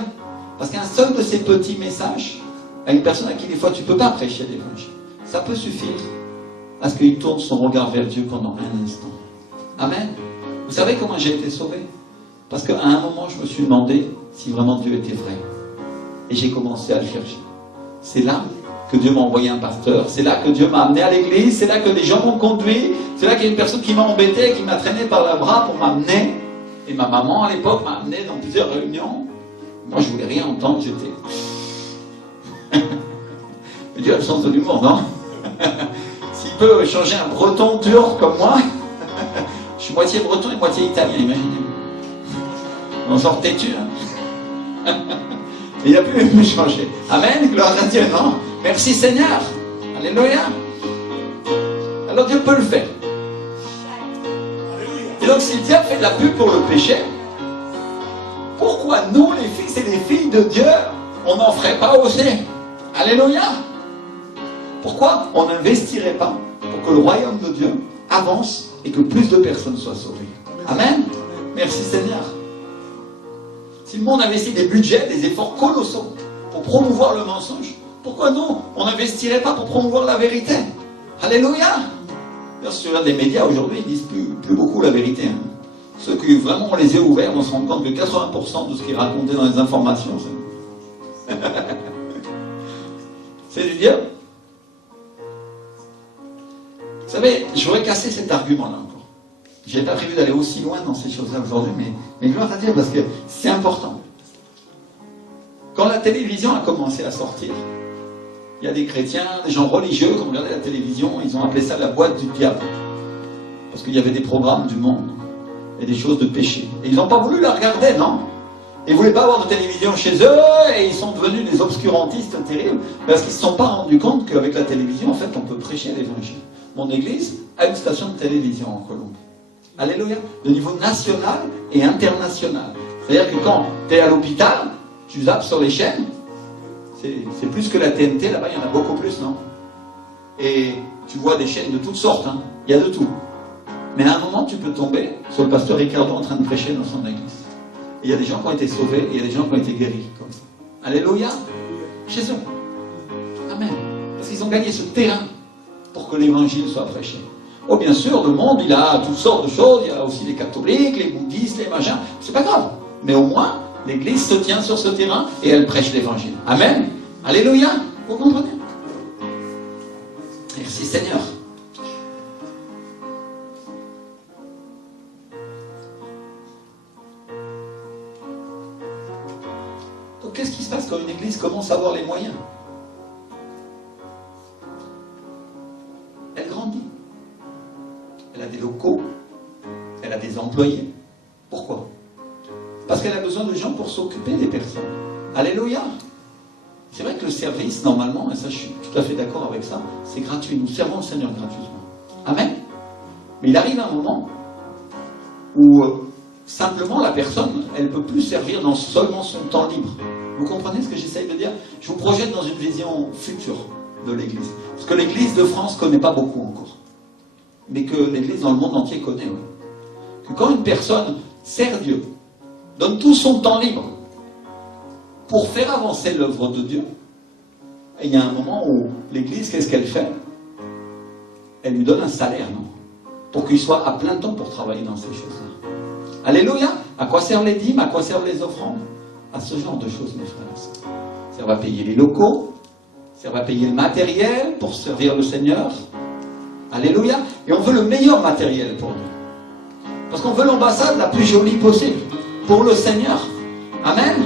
Parce qu'un seul de ces petits messages à une personne à qui des fois tu ne peux pas prêcher l'évangile, ça peut suffire à ce qu'il tourne son regard vers Dieu pendant un instant. Amen. Vous savez comment j'ai été sauvé? Parce qu'à un moment, je me suis demandé si vraiment Dieu était vrai. Et j'ai commencé à le chercher. C'est là que Dieu m'a envoyé un pasteur. C'est là que Dieu m'a amené à l'église. C'est là que des gens m'ont conduit. C'est là qu'il y a une personne qui m'a embêté, qui m'a traîné par le bras pour m'amener. Et ma maman, à l'époque, m'a amené dans plusieurs réunions. Moi, je voulais rien entendre. J'étais... Mais Dieu a le sens de l'humour, non? S'il peut changer un breton turc comme moi, je suis moitié breton et moitié italien, imaginez. On sort têtu, hein. Il n'y a plus à changer. Amen, gloire à Dieu, non? Merci Seigneur. Alléluia. Alors Dieu peut le faire. Et donc si le diable fait de la pub pour le péché, pourquoi nous, les fils et les filles de Dieu, on n'en ferait pas aussi? Alléluia. Pourquoi on n'investirait pas pour que le royaume de Dieu avance et que plus de personnes soient sauvées? Amen. Merci Seigneur. Si le monde investit des budgets, des efforts colossaux pour promouvoir le mensonge, pourquoi nous, on n'investirait pas pour promouvoir la vérité? Alléluia. D'ailleurs, si tu regardes les médias aujourd'hui, ils disent plus beaucoup la vérité. Hein. Ceux qui vraiment ont les yeux ouverts vont se rendre compte que 80% de ce qui est raconté dans les informations, c'est du diable. Vous savez, je voudrais casser cet argument-là encore. Je n'avais pas prévu d'aller aussi loin dans ces choses-là aujourd'hui, mais gloire à Dieu, parce que c'est important. Quand la télévision a commencé à sortir, il y a des chrétiens, des gens religieux qui ont regardé la télévision, ils ont appelé ça la boîte du diable. Parce qu'il y avait des programmes du monde et des choses de péché. Et ils n'ont pas voulu la regarder, non? Ils ne voulaient pas avoir de télévision chez eux et ils sont devenus des obscurantistes terribles parce qu'ils ne se sont pas rendus compte qu'avec la télévision, en fait, on peut prêcher l'évangile. Mon église a une station de télévision en Colombie. Alléluia. De niveau national et international. C'est-à-dire que quand tu es à l'hôpital, tu zappes sur les chaînes. C'est plus que la TNT, là-bas il y en a beaucoup plus, non? Et tu vois des chaînes de toutes sortes, hein. Il y a de tout. Mais à un moment, tu peux tomber sur le pasteur Ricardo en train de prêcher dans son église. Et il y a des gens qui ont été sauvés et il y a des gens qui ont été guéris comme ça. Alléluia. Chez eux. Amen. Parce qu'ils ont gagné ce terrain pour que l'évangile soit prêché. Oh, bien sûr, le monde, il a toutes sortes de choses. Il y a aussi les catholiques, les bouddhistes, les machins. C'est pas grave. Mais au moins, l'église se tient sur ce terrain et elle prêche l'évangile. Amen. Alléluia. Vous comprenez? Merci Seigneur. Donc, qu'est-ce qui se passe quand une église commence à avoir les moyens? Elle grandit. Elle a des locaux. Elle a des employés. Pourquoi? Parce qu'elle a besoin de gens pour s'occuper des personnes. Alléluia. C'est vrai que le service, normalement, et ça je suis tout à fait d'accord avec ça, c'est gratuit. Nous servons le Seigneur gratuitement. Amen. Mais il arrive un moment où simplement la personne, elle ne peut plus servir dans seulement son temps libre. Vous comprenez ce que j'essaye de dire? Je vous projette dans une vision future de l'Église. Ce que l'Église de France ne connaît pas beaucoup encore. Mais que l'Église dans le monde entier connaît. Oui. Que quand une personne sert Dieu, donne tout son temps libre pour faire avancer l'œuvre de Dieu, et il y a un moment où l'Église, qu'est-ce qu'elle fait? elle lui donne un salaire, non? Pour qu'il soit à plein temps pour travailler dans ces choses-là. Alléluia! À quoi servent les dîmes? À quoi servent les offrandes? À ce genre de choses, mes frères et sœurs. Ça va payer les locaux, ça va payer le matériel pour servir le Seigneur. Alléluia! Et on veut le meilleur matériel pour nous. Parce qu'on veut l'ambassade la plus jolie possible pour le Seigneur. Amen!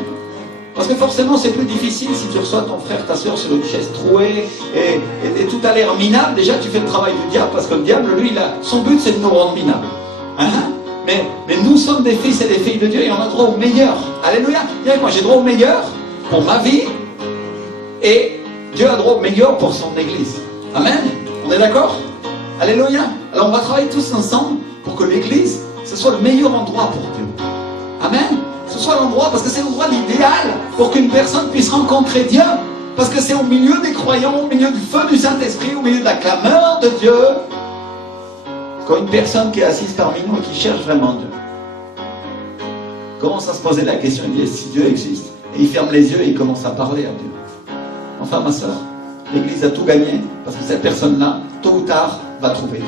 Parce que forcément, c'est plus difficile si tu reçois ton frère, ta soeur sur une chaise trouée et tout a l'air minable. Déjà, tu fais le travail du diable parce que le diable, lui, son but, c'est de nous rendre minables. Hein? Mais nous sommes des fils et des filles de Dieu et on a droit au meilleur. Alléluia! Dis avec moi, j'ai droit au meilleur pour ma vie et Dieu a droit au meilleur pour son Église. Amen? On est d'accord? Alléluia! Alors, on va travailler tous ensemble pour que l'Église, ce soit le meilleur endroit pour Dieu. Amen? Ce soit l'endroit, parce que c'est l'endroit idéal pour qu'une personne puisse rencontrer Dieu. Parce que c'est au milieu des croyants, au milieu du feu du Saint-Esprit, au milieu de la clameur de Dieu, quand une personne qui est assise parmi nous et qui cherche vraiment Dieu commence à se poser la question, il dit, si Dieu existe? Et il ferme les yeux et il commence à parler à Dieu. Enfin, ma soeur, l'Église a tout gagné, parce que cette personne-là, tôt ou tard, va trouver Dieu.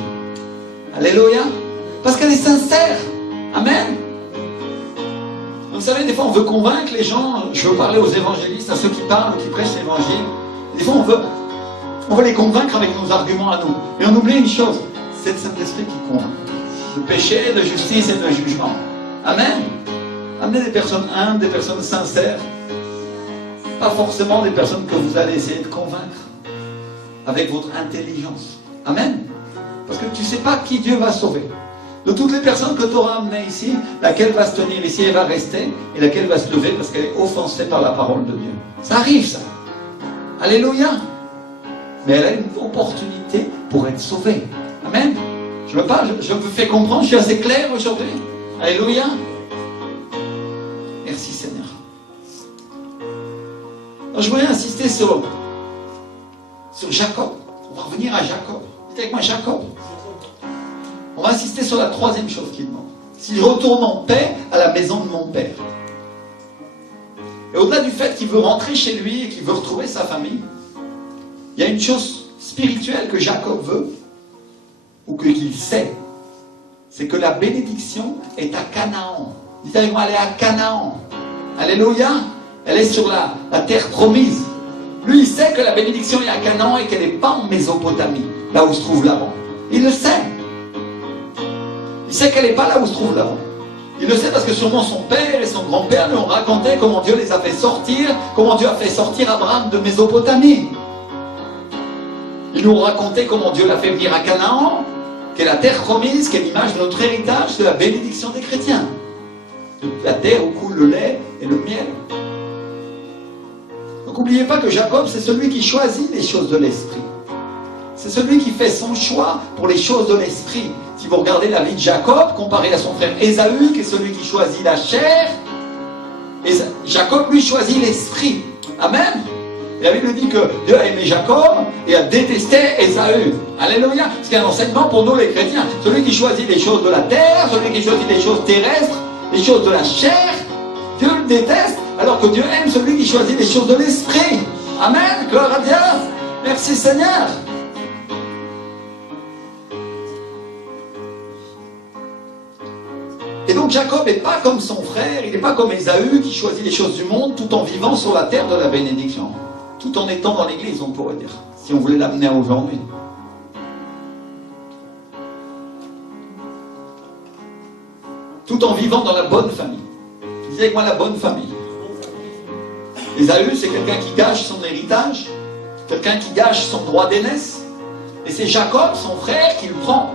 Alléluia! Parce qu'elle est sincère. Amen! Vous savez, des fois, on veut convaincre les gens. Je veux parler aux évangélistes, à ceux qui parlent, qui prêchent l'évangile. Des fois, on veut les convaincre avec nos arguments à nous. Mais on oublie une chose, c'est le Saint-Esprit qui convainc. De péché, de justice et de jugement. Amen. Amenez des personnes humbles, des personnes sincères. Pas forcément des personnes que vous allez essayer de convaincre avec votre intelligence. Amen. Parce que tu ne sais pas qui Dieu va sauver. De toutes les personnes que tu auras amenées ici, laquelle va se tenir ici et va rester, et laquelle va se lever parce qu'elle est offensée par la parole de Dieu. Ça arrive, ça. Alléluia. Mais elle a une opportunité pour être sauvée. Amen. Je me fais comprendre, je suis assez clair aujourd'hui. Alléluia. Merci Seigneur. Alors, je voudrais insister sur Jacob. On va revenir à Jacob. Dites avec moi Jacob. On va insister sur la troisième chose qu'il demande. S'il retourne en paix à la maison de mon père. Et au-delà du fait qu'il veut rentrer chez lui et qu'il veut retrouver sa famille, il y a une chose spirituelle que Jacob veut, ou qu'il sait, c'est que la bénédiction est à Canaan. Dites avec moi, elle est à Canaan. Alléluia. Elle est sur la terre promise. Lui, il sait que la bénédiction est à Canaan et qu'elle n'est pas en Mésopotamie, là où se trouve Laban. Il le sait. Il sait qu'elle n'est pas là où se trouve Laban. Il le sait parce que sûrement son père et son grand-père lui ont raconté comment Dieu les a fait sortir, comment Dieu a fait sortir Abraham de Mésopotamie. Ils nous ont raconté comment Dieu l'a fait venir à Canaan, qui est la terre promise, qui est l'image de notre héritage, de la bénédiction des chrétiens. La terre où coule le lait et le miel. Donc n'oubliez pas que Jacob, c'est celui qui choisit les choses de l'esprit. C'est celui qui fait son choix pour les choses de l'esprit. Si vous regardez la vie de Jacob, comparé à son frère Ésaü, qui est celui qui choisit la chair, Jacob, lui, choisit l'esprit. Amen. Et la Bible dit que Dieu a aimé Jacob et a détesté Ésaü. Alléluia. C'est un enseignement pour nous les chrétiens. Celui qui choisit les choses de la terre, celui qui choisit les choses terrestres, les choses de la chair, Dieu le déteste, alors que Dieu aime celui qui choisit les choses de l'esprit. Amen. Gloire à Dieu. Merci Seigneur. Et donc Jacob n'est pas comme son frère, il n'est pas comme Ésaü qui choisit les choses du monde tout en vivant sur la terre de la bénédiction. Tout en étant dans l'église, on pourrait dire, si on voulait l'amener à aujourd'hui. Tout en vivant dans la bonne famille. Disez avec moi la bonne famille. Ésaü, c'est quelqu'un qui gâche son héritage, quelqu'un qui gâche son droit d'aînesse. Et c'est Jacob, son frère, qui le prend,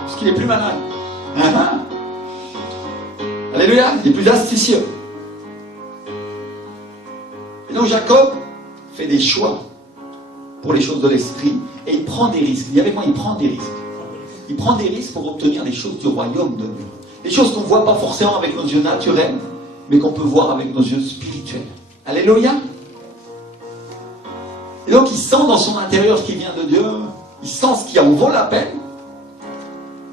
parce qu'il est plus malin. Alléluia, il est plus astucieux. Et donc Jacob fait des choix pour les choses de l'esprit et il prend des risques. Dis avec moi, il prend des risques. Il prend des risques pour obtenir les choses du royaume de Dieu. Les choses qu'on ne voit pas forcément avec nos yeux naturels, mais qu'on peut voir avec nos yeux spirituels. Alléluia. Et donc il sent dans son intérieur ce qui vient de Dieu, il sent ce qui en vaut la peine.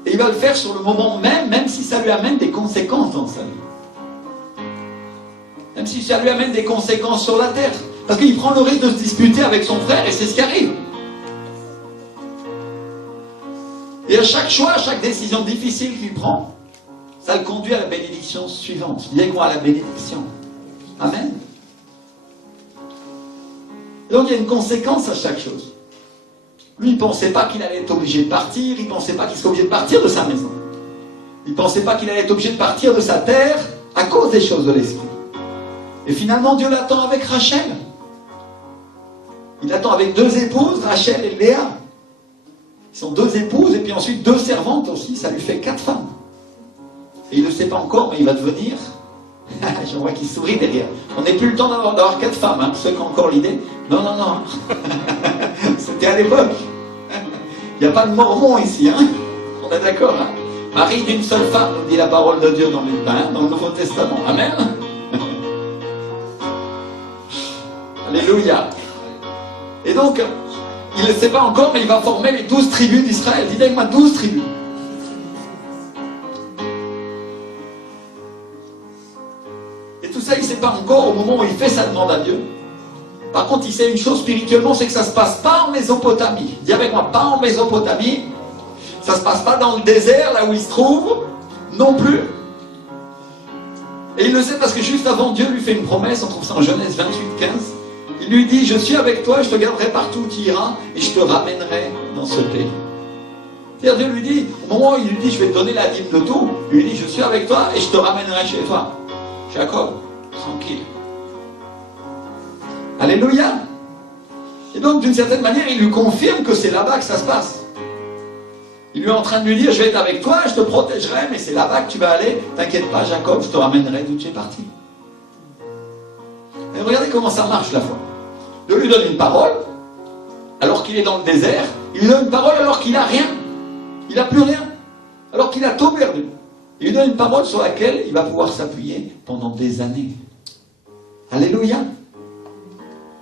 Et il va le faire sur le moment même, même si ça lui amène des conséquences dans sa vie. Même si ça lui amène des conséquences sur la terre. Parce qu'il prend le risque de se disputer avec son frère et c'est ce qui arrive. Et à chaque choix, à chaque décision difficile qu'il prend, ça le conduit à la bénédiction suivante. Dis avec moi, à la bénédiction. Amen. Et donc il y a une conséquence à chaque chose. Lui, il ne pensait pas qu'il allait être obligé de partir, il ne pensait pas qu'il serait obligé de partir de sa maison. Il ne pensait pas qu'il allait être obligé de partir de sa terre à cause des choses de l'esprit. Et finalement, Dieu l'attend avec Rachel. Il l'attend avec 2 épouses, Rachel et Léa. Ils sont 2 épouses et puis ensuite 2 servantes aussi, ça lui fait 4 femmes. Et il ne le sait pas encore, mais il va devenir... Je vois qu'il sourit derrière. On n'est plus le temps d'avoir 4 femmes, hein, ceux qui ont encore l'idée. Non, non, non. C'était à l'époque. Il n'y a pas de mormon ici, hein. On est d'accord, hein. Mari d'une seule femme, nous dit la parole de Dieu dans le Nouveau Testament. Amen. Alléluia. Et donc, il ne le sait pas encore, mais il va former les 12 tribus d'Israël. Dis avec moi 12 tribus. Et tout ça, il ne sait pas encore au moment où il fait sa demande à Dieu. Par contre, il sait une chose spirituellement, c'est que ça ne se passe pas en Mésopotamie. Dis avec moi, pas en Mésopotamie. Ça ne se passe pas dans le désert, là où il se trouve, non plus. Et il le sait parce que juste avant, Dieu lui fait une promesse, on trouve ça en Genèse 28, 15. Il lui dit, je suis avec toi, je te garderai partout où tu iras, et je te ramènerai dans ce pays. C'est-à-dire, Dieu lui dit, au moment où il lui dit, je vais te donner la dîme de tout, il lui dit, je suis avec toi, et je te ramènerai chez toi. Jacob, tranquille. Alléluia. Et donc, d'une certaine manière, il lui confirme que c'est là-bas que ça se passe. Il lui est en train de lui dire, je vais être avec toi, je te protégerai, mais c'est là-bas que tu vas aller. T'inquiète pas, Jacob, je te ramènerai d'où tu es parti. Et regardez comment ça marche, la foi. Dieu lui donne une parole, alors qu'il est dans le désert. Il lui donne une parole alors qu'il n'a rien. Il n'a plus rien. Alors qu'il a tout perdu. Il lui donne une parole sur laquelle il va pouvoir s'appuyer pendant des années. Alléluia.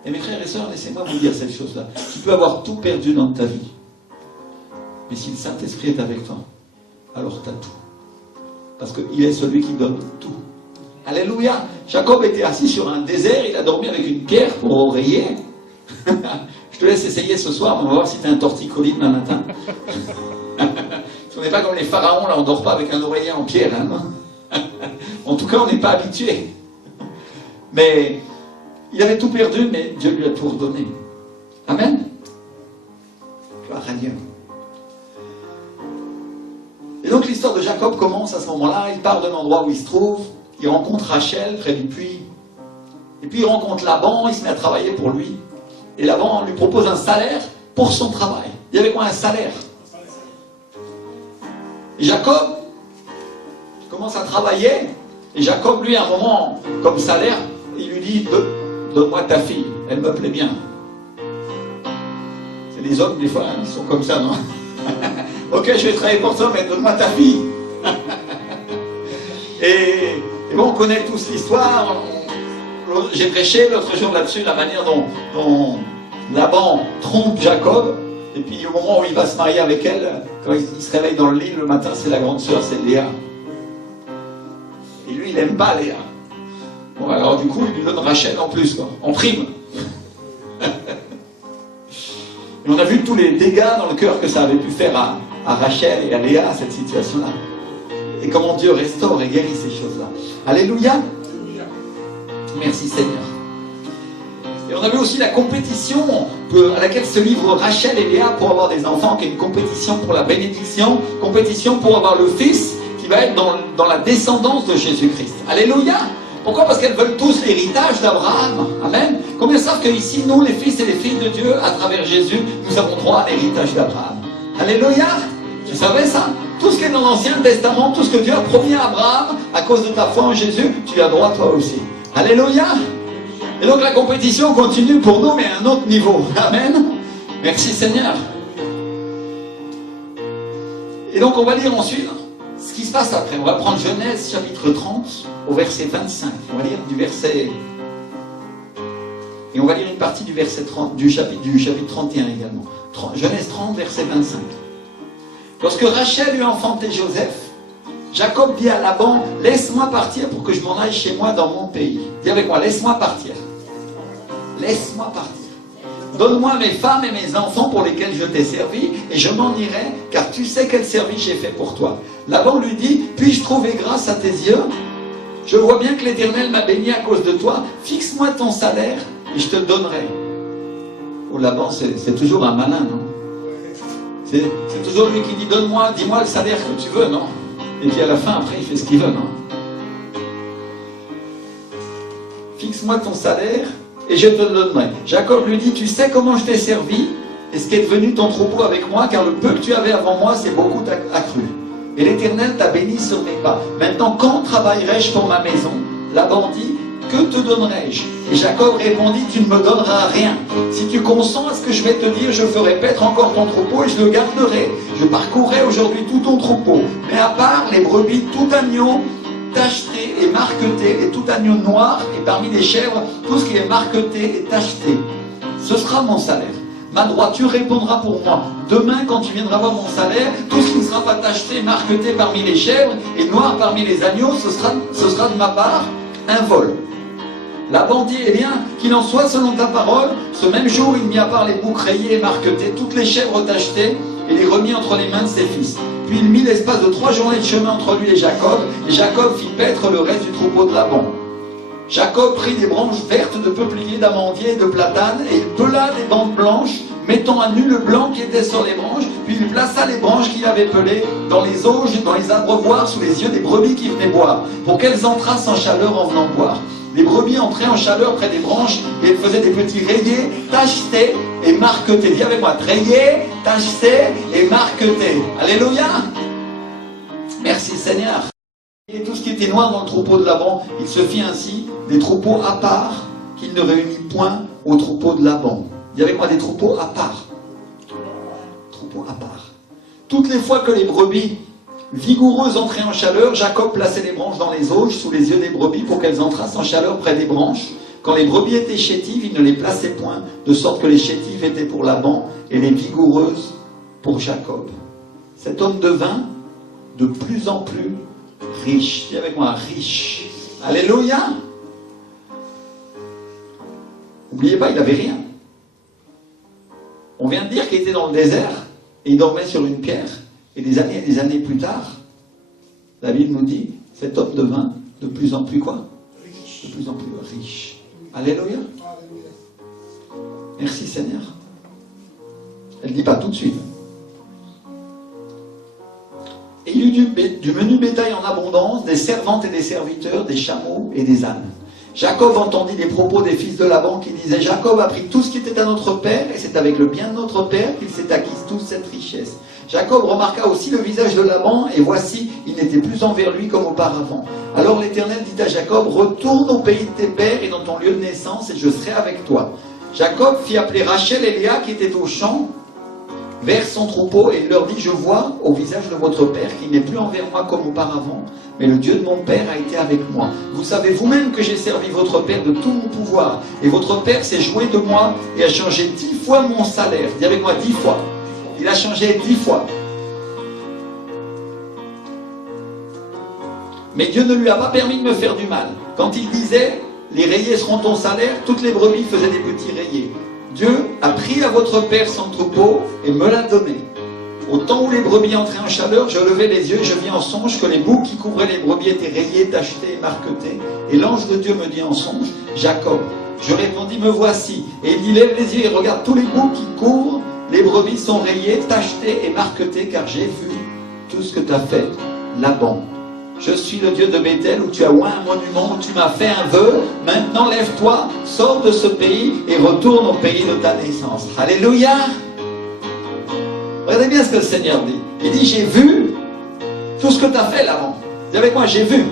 Et mes frères et sœurs, laissez-moi vous dire cette chose-là. Tu peux avoir tout perdu dans ta vie. Mais si le Saint-Esprit est avec toi, alors tu as tout. Parce qu'il est celui qui donne tout. Alléluia. Jacob était assis sur un désert, il a dormi avec une pierre pour oreiller. Je te laisse essayer ce soir, on va voir si tu as un torticolis demain matin. On n'est pas comme les pharaons, là, on ne dort pas avec un oreiller en pierre. Hein, en tout cas, on n'est pas habitué. Mais il avait tout perdu, mais Dieu lui a tout redonné. Amen. Gloire à Dieu. Et donc l'histoire de Jacob commence à ce moment-là. Il part d'un endroit où il se trouve. Il rencontre Rachel près du puits. Et puis il rencontre Laban, il se met à travailler pour lui. Et Laban lui propose un salaire pour son travail. Il y avait quoi, un salaire? Et Jacob commence à travailler. Et Jacob, lui, à un moment, comme salaire, il lui dit, donne-moi ta fille, elle me plaît bien. C'est les hommes, des fois, hein, ils sont comme ça, non? Ok, je vais travailler pour toi, mais donne-moi ta fille. Et bon, on connaît tous l'histoire. J'ai prêché l'autre jour là-dessus, la manière dont Laban trompe Jacob. Et puis au moment où il va se marier avec elle, quand il se réveille dans le lit le matin, c'est la grande sœur, c'est Léa. Et lui, il n'aime pas Léa. Bon, alors du coup, il lui donne Rachel en plus, quoi, en prime. Et on a vu tous les dégâts dans le cœur que ça avait pu faire à Rachel et à Léa, cette situation-là. Et comment Dieu restaure et guérit ces choses-là. Alléluia. Merci Seigneur. Et on a vu aussi la compétition à laquelle se livrent Rachel et Léa pour avoir des enfants, qui est une compétition pour la bénédiction, compétition pour avoir le fils qui va être dans la descendance de Jésus-Christ. Alléluia. Pourquoi? Parce qu'elles veulent tous l'héritage d'Abraham. Amen. Combien savent qu'ici, nous, les fils et les filles de Dieu, à travers Jésus, nous avons droit à l'héritage d'Abraham. Alléluia. Tu savais ça? Tout ce qui est dans l'Ancien Testament, tout ce que Dieu a promis à Abraham, à cause de ta foi en Jésus, tu as droit toi aussi. Alléluia. Et donc la compétition continue pour nous, mais à un autre niveau. Amen. Merci Seigneur. Et donc on va lire ensuite ce qui se passe après. On va prendre Genèse chapitre 30 au verset 25. On va lire du verset... Et on va lire une partie du verset 30, du chapitre 31 également. Genèse 30, verset 25. Lorsque Rachel eut enfanté Joseph, Jacob dit à Laban, laisse-moi partir pour que je m'en aille chez moi dans mon pays. Dis avec moi, laisse-moi partir. Laisse-moi partir. Donne-moi mes femmes et mes enfants pour lesquels je t'ai servi, et je m'en irai, car tu sais quel service j'ai fait pour toi. Laban lui dit, puis-je trouver grâce à tes yeux? Je vois bien que l'Éternel m'a béni à cause de toi. Fixe-moi ton salaire, et je te le donnerai. Oh, Laban, c'est toujours un malin, non? C'est toujours lui qui dit, donne-moi, dis-moi le salaire que tu veux, non? Et puis à la fin, après, il fait ce qu'il veut, non? Fixe-moi ton salaire, et je te le donnerai. Jacob lui dit, tu sais comment je t'ai servi, et ce qui est devenu ton troupeau avec moi, car le peu que tu avais avant moi, c'est beaucoup accru. Et l'Éternel t'a béni sur mes pas. Maintenant, quand travaillerai-je pour ma maison? Laban dit, que te donnerai-je? Et Jacob répondit, tu ne me donneras rien. Si tu consens à ce que je vais te dire, je ferai paître encore ton troupeau et je le garderai. Je parcourrai aujourd'hui tout ton troupeau. Mais à part les brebis, tout agneau tacheté et marqueté, et tout agneau noir, et parmi les chèvres, tout ce qui est marqueté et tacheté. Ce sera mon salaire. Ma droiture répondra pour moi. Demain, quand tu viendras voir mon salaire, tout ce qui ne sera pas tacheté, marqueté parmi les chèvres, et noir parmi les agneaux, ce sera de ma part un vol. Laban dit, eh bien, qu'il en soit selon ta parole. Ce même jour, il mit à part les boucs rayés et marquetés, toutes les chèvres tachetées, et les remit entre les mains de ses fils. Puis il mit l'espace de 3 journées de chemin entre lui et Jacob fit paître le reste du troupeau de Laban. Jacob prit des branches vertes de peuplier, d'amandier et de platane, et il pela des bandes blanches, mettant à nu le blanc qui était sur les branches, puis il plaça les branches qu'il avait pelées dans les auges, dans les abreuvoirs, sous les yeux des brebis qui venaient boire, pour qu'elles entrassent en chaleur en venant boire. Les brebis entraient en chaleur près des branches, et elles faisaient des petits rayés, tachetés et marquetés. Dis avec moi, rayés, tachetés et marquetés. Alléluia! Merci Seigneur. Et tout ce qui était noir dans le troupeau de Laban, il se fit ainsi des troupeaux à part, qu'il ne réunit point au troupeau de Laban. Dis avec moi, des troupeaux à part. Troupeaux à part. Toutes les fois que les brebis vigoureuses entraient en chaleur, Jacob plaçait les branches dans les auges, sous les yeux des brebis, pour qu'elles entrassent en chaleur près des branches. Quand les brebis étaient chétives, il ne les plaçait point, de sorte que les chétives étaient pour Laban, et les vigoureuses pour Jacob. Cet homme devint de plus en plus riche. Dis avec moi, riche. Alléluia. N'oubliez pas, il n'avait rien. On vient de dire qu'il était dans le désert, et il dormait sur une pierre. Et des années plus tard, la Bible nous dit, cet homme devint de plus en plus quoi? De plus en plus riche. Alléluia. Merci Seigneur. Elle ne dit pas tout de suite. Et il eut du menu bétail en abondance, des servantes et des serviteurs, des chameaux et des ânes. Jacob entendit les propos des fils de Laban qui disaient, Jacob a pris tout ce qui était à notre père, et c'est avec le bien de notre père qu'il s'est acquise toute cette richesse. Jacob remarqua aussi le visage de Laban, et voici, il n'était plus envers lui comme auparavant. Alors l'Éternel dit à Jacob, retourne au pays de tes pères et dans ton lieu de naissance, et je serai avec toi. Jacob fit appeler Rachel et Léa qui étaient au champ, vers son troupeau, et il leur dit, je vois au visage de votre père qu'il n'est plus envers moi comme auparavant, mais le Dieu de mon père a été avec moi. Vous savez vous-même que j'ai servi votre père de tout mon pouvoir, et votre père s'est joué de moi et a changé 10 fois mon salaire. Dis avec moi, 10 fois. Il a changé 10 fois. Mais Dieu ne lui a pas permis de me faire du mal. Quand il disait, les rayés seront ton salaire, toutes les brebis faisaient des petits rayés. Dieu a pris à votre père son troupeau et me l'a donné. Au temps où les brebis entraient en chaleur, je levai les yeux et je vis en songe que les boucs qui couvraient les brebis étaient rayés, tachetés et marquetés. Et l'ange de Dieu me dit en songe, Jacob. Je répondis, me voici. Et il dit, lève les yeux et regarde tous les boucs qui couvrent. Les brebis sont rayées, tachetés et marquetées, car j'ai vu tout ce que tu as fait, Laban. Je suis le Dieu de Bethel, où tu as oint un monument, où tu m'as fait un vœu. Maintenant, lève-toi, sors de ce pays et retourne au pays de ta naissance. Alléluia! Regardez bien ce que le Seigneur dit. Il dit, j'ai vu tout ce que tu as fait, Laban. Dis avec moi, j'ai vu.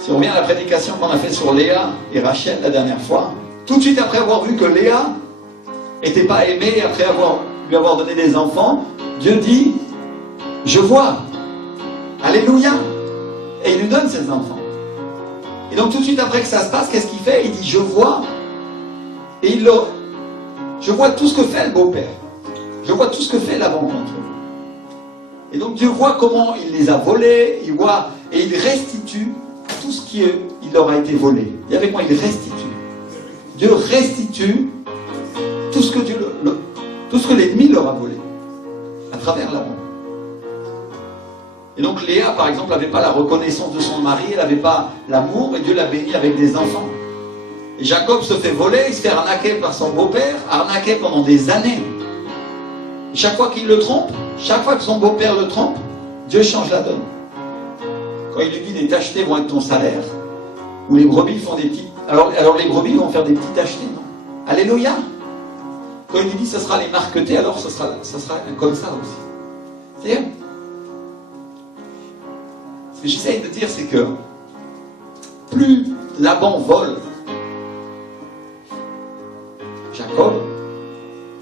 Si on revient à la prédication qu'on a faite sur Léa et Rachel la dernière fois, tout de suite après avoir vu que Léa n'était pas aimée, après lui avoir donné des enfants, Dieu dit, je vois. Alléluia. Et il lui donne ses enfants. Et donc tout de suite après que ça se passe, qu'est-ce qu'il fait? Il dit, je vois. Et je vois tout ce que fait le beau-père. Je vois tout ce que fait Laban contre eux. Et donc Dieu voit comment il les a volés, il restitue tout ce qui leur a été volé. Et avec moi, il restitue. Dieu restitue tout ce que tout ce que l'ennemi leur a volé à travers Laban. Et donc Léa, par exemple, n'avait pas la reconnaissance de son mari, elle n'avait pas l'amour, et Dieu l'a bénie avec des enfants. Et Jacob se fait voler, il se fait arnaquer par son beau-père, arnaqué pendant des années. Et chaque fois qu'il le trompe, chaque fois que son beau-père le trompe, Dieu change la donne. Quand il lui dit les tachetés vont être ton salaire, ou les brebis font des petits... Alors les brebis vont faire des petits tachetés, non? Alléluia. Quand il lui dit ce sera les marquetés, alors ce sera comme ça aussi. C'est-à-dire, ce que j'essaye de dire, c'est que plus Laban vole Jacob,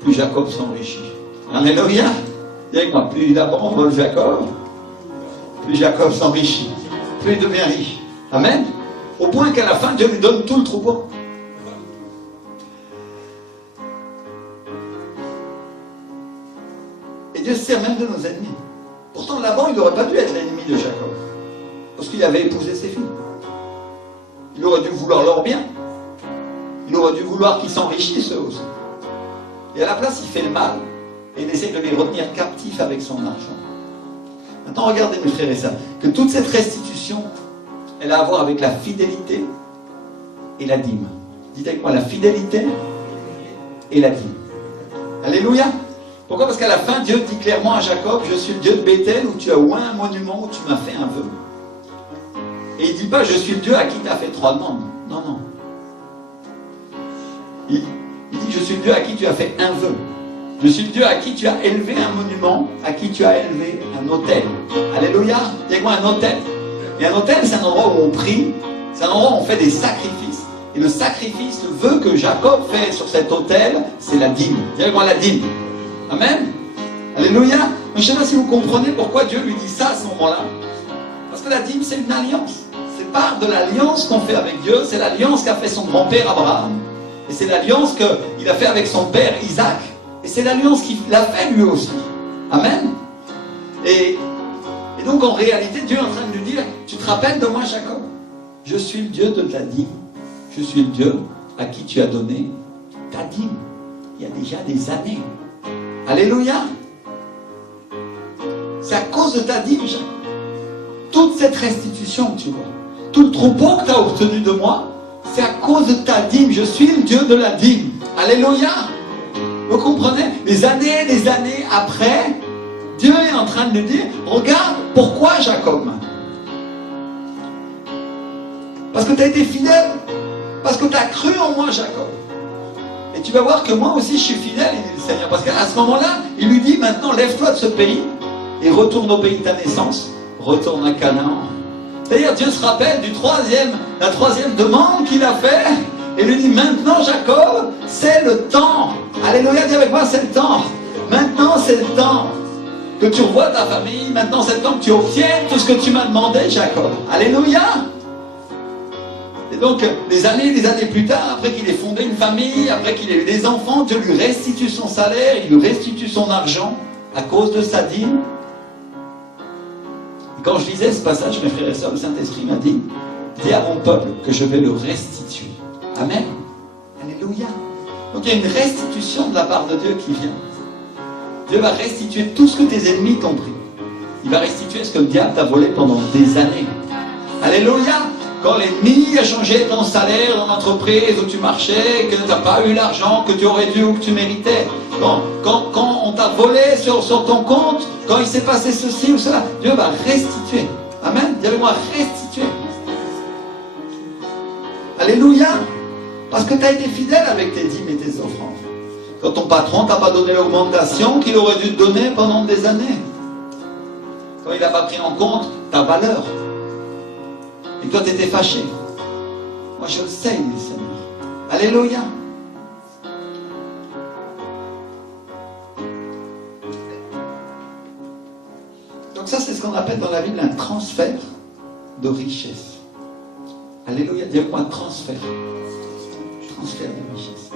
plus Jacob s'enrichit. Alléluia. Dis avec moi, plus Laban vole Jacob, plus Jacob s'enrichit, plus il devient riche. Amen. Au point qu'à la fin, Dieu lui donne tout le troupeau. Et Dieu se sert même de nos ennemis. Pourtant, Laban, il n'aurait pas dû être l'ennemi de Jacob. Parce qu'il avait épousé ses filles. Il aurait dû vouloir leur bien. Il aurait dû vouloir qu'ils s'enrichissent eux aussi. Et à la place, il fait le mal. Et il essaie de les retenir captifs avec son argent. Maintenant, regardez mes frères et sœurs, que toute cette restitution, elle a à voir avec la fidélité et la dîme. Dites avec moi, la fidélité et la dîme. Alléluia. Pourquoi? Parce qu'à la fin, Dieu dit clairement à Jacob, je suis le Dieu de Bethel, où tu as oint un monument, où tu m'as fait un vœu. Et il ne dit pas, je suis le Dieu à qui tu as fait 3 demandes. Non, non. Il dit, je suis le Dieu à qui tu as fait un vœu. Je suis le Dieu à qui tu as élevé un monument, à qui tu as élevé un autel. Alléluia. Il y a quoi un autel? Et un autel, c'est un endroit où on prie, c'est un endroit où on fait des sacrifices. Et le sacrifice, le vœu que Jacob fait sur cet autel, c'est la dîme. Il y a quoi la dîme? Amen. Alléluia. Je ne sais pas si vous comprenez pourquoi Dieu lui dit ça à ce moment-là. Parce que la dîme, c'est une alliance. C'est part de l'alliance qu'on fait avec Dieu. C'est l'alliance qu'a fait son grand-père Abraham. Et c'est l'alliance qu'il a fait avec son père Isaac. Et c'est l'alliance qu'il a fait lui aussi. Amen. Et donc en réalité, Dieu est en train de lui dire, tu te rappelles de moi, Jacob? Je suis le Dieu de ta dîme. Je suis le Dieu à qui tu as donné ta dîme. Il y a déjà des années. Alléluia. C'est à cause de ta dîme, Jacob. Toute cette restitution que tu vois, tout le troupeau que tu as obtenu de moi, c'est à cause de ta dîme. Je suis le Dieu de la dîme. Alléluia. Vous comprenez? Des années après, Dieu est en train de lui dire, regarde, pourquoi Jacob? Parce que tu as été fidèle. Parce que tu as cru en moi, Jacob. Et tu vas voir que moi aussi je suis fidèle, il dit le Seigneur. Parce qu'à ce moment-là, il lui dit, maintenant lève-toi de ce pays et retourne au pays de ta naissance. Retourne à Canaan. C'est-à-dire, Dieu se rappelle la troisième demande qu'il a fait. Et lui dit, maintenant Jacob, c'est le temps. Alléluia, dis avec moi, c'est le temps. Maintenant c'est le temps que tu revois ta famille. Maintenant c'est le temps que tu obtiennes tout ce que tu m'as demandé, Jacob. Alléluia. Et donc, des années plus tard, après qu'il ait fondé une famille, après qu'il ait eu des enfants, Dieu lui restitue son salaire, il lui restitue son argent à cause de sa dîme. Et quand je lisais ce passage, mes frères et sœurs, le Saint-Esprit m'a dit, dis à mon peuple que je vais le restituer. Amen. Alléluia. Donc il y a une restitution de la part de Dieu qui vient. Dieu va restituer tout ce que tes ennemis t'ont pris. Il va restituer ce que le diable t'a volé pendant des années. Alléluia. Quand l'ennemi a changé ton salaire dans l'entreprise où tu marchais, que tu n'as pas eu l'argent que tu aurais dû ou que tu méritais, quand on t'a volé sur ton compte, quand il s'est passé ceci ou cela, Dieu va restituer. Amen. Dis avec moi, restituer. Alléluia. Parce que tu as été fidèle avec tes dîmes et tes offrandes. Quand ton patron ne t'a pas donné l'augmentation qu'il aurait dû te donner pendant des années. Quand il n'a pas pris en compte ta valeur. Et toi, tu étais fâché. Moi, je le sais, dit le Seigneur. Alléluia. Donc ça, c'est ce qu'on appelle dans la Bible un transfert de richesse. Alléluia. Dis-moi transfert. Transfert de richesse.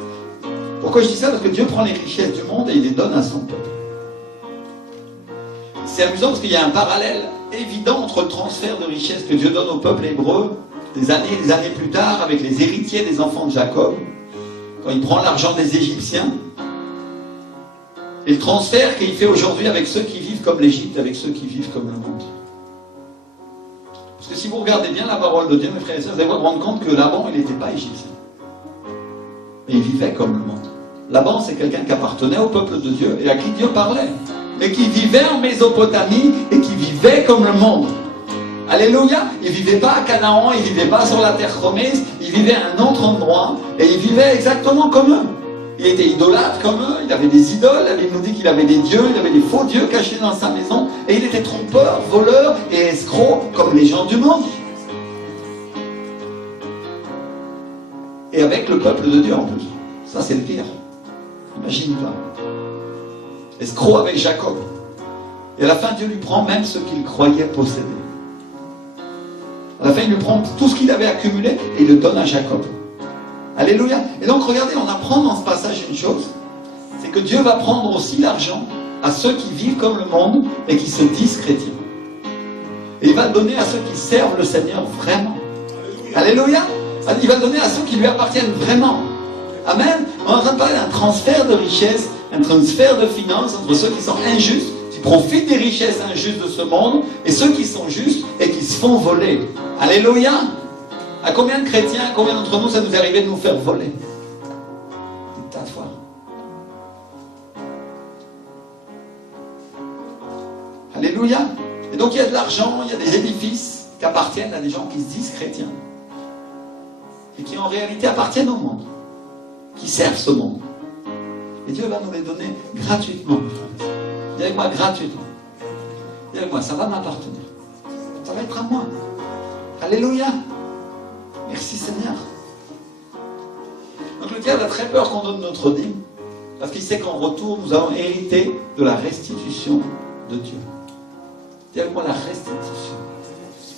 Pourquoi je dis ça? Parce que Dieu prend les richesses du monde et il les donne à son peuple. C'est amusant parce qu'il y a un parallèle évident entre le transfert de richesse que Dieu donne au peuple hébreu des années plus tard avec les héritiers des enfants de Jacob quand il prend l'argent des Égyptiens, et le transfert qu'il fait aujourd'hui avec ceux qui vivent comme l'Égypte, avec ceux qui vivent comme le monde. Parce que si vous regardez bien la parole de Dieu, mes frères et sœurs, vous allez vous rendre compte que Laban, il n'était pas égyptien. Et il vivait comme le monde. Laban, c'est quelqu'un qui appartenait au peuple de Dieu et à qui Dieu parlait. Mais qui vivait en Mésopotamie et qui vivait comme le monde. Alléluia. Il ne vivait pas à Canaan, il ne vivait pas sur la terre promise, il vivait à un autre endroit et il vivait exactement comme eux. Il était idolâtre comme eux, il avait des idoles, la Bible nous dit qu'il avait des dieux, il avait des faux dieux cachés dans sa maison, et il était trompeur, voleur et escroc comme les gens du monde. Et avec le peuple de Dieu en plus. Ça c'est le pire. Imagine-toi. Escroc avec Jacob. Et à la fin Dieu lui prend même ce qu'il croyait posséder. À la fin il lui prend tout ce qu'il avait accumulé et il le donne à Jacob. Alléluia. Et donc regardez, on apprend dans ce passage une chose, c'est que Dieu va prendre aussi l'argent à ceux qui vivent comme le monde et qui se disent chrétiens. Et il va le donner à ceux qui servent le Seigneur vraiment. Alléluia. Il va le donner à ceux qui lui appartiennent vraiment. Amen. On est en train de parler d'un transfert de richesse, un transfert de finances entre ceux qui sont injustes, qui profitent des richesses injustes de ce monde, et ceux qui sont justes et qui se font voler. Alléluia. À combien de chrétiens, à combien d'entre nous, ça nous est arrivé de nous faire voler? Des tas de fois. Alléluia. Et donc il y a de l'argent, il y a des édifices qui appartiennent à des gens qui se disent chrétiens. Et qui en réalité appartiennent au monde. Qui servent ce monde. Et Dieu va nous les donner gratuitement. Dis avec moi, gratuitement. Dis avec moi, ça va m'appartenir. Ça va être à moi. Alléluia. Merci Seigneur. Donc le diable a très peur qu'on donne notre dîme, parce qu'il sait qu'en retour, nous allons hériter de la restitution de Dieu. Dis avec moi la restitution.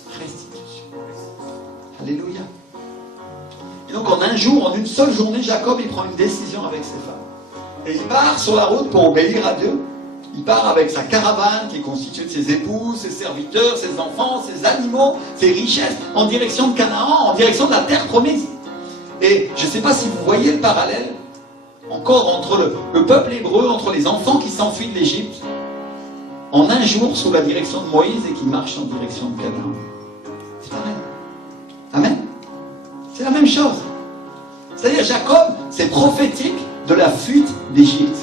Restitution. Alléluia. Et donc en un jour, en une seule journée, Jacob, il prend une décision avec ses femmes. Et il part sur la route pour obéir à Dieu. Il part avec sa caravane qui est constituée de ses épouses, ses serviteurs, ses enfants, ses animaux, ses richesses, en direction de Canaan, en direction de la terre promise. Et je ne sais pas si vous voyez le parallèle, encore entre le peuple hébreu, entre les enfants qui s'enfuient de l'Égypte, en un jour sous la direction de Moïse et qui marchent en direction de Canaan. C'est pareil. Amen. C'est la même chose. C'est-à-dire Jacob, c'est prophétique de la fuite d'Égypte.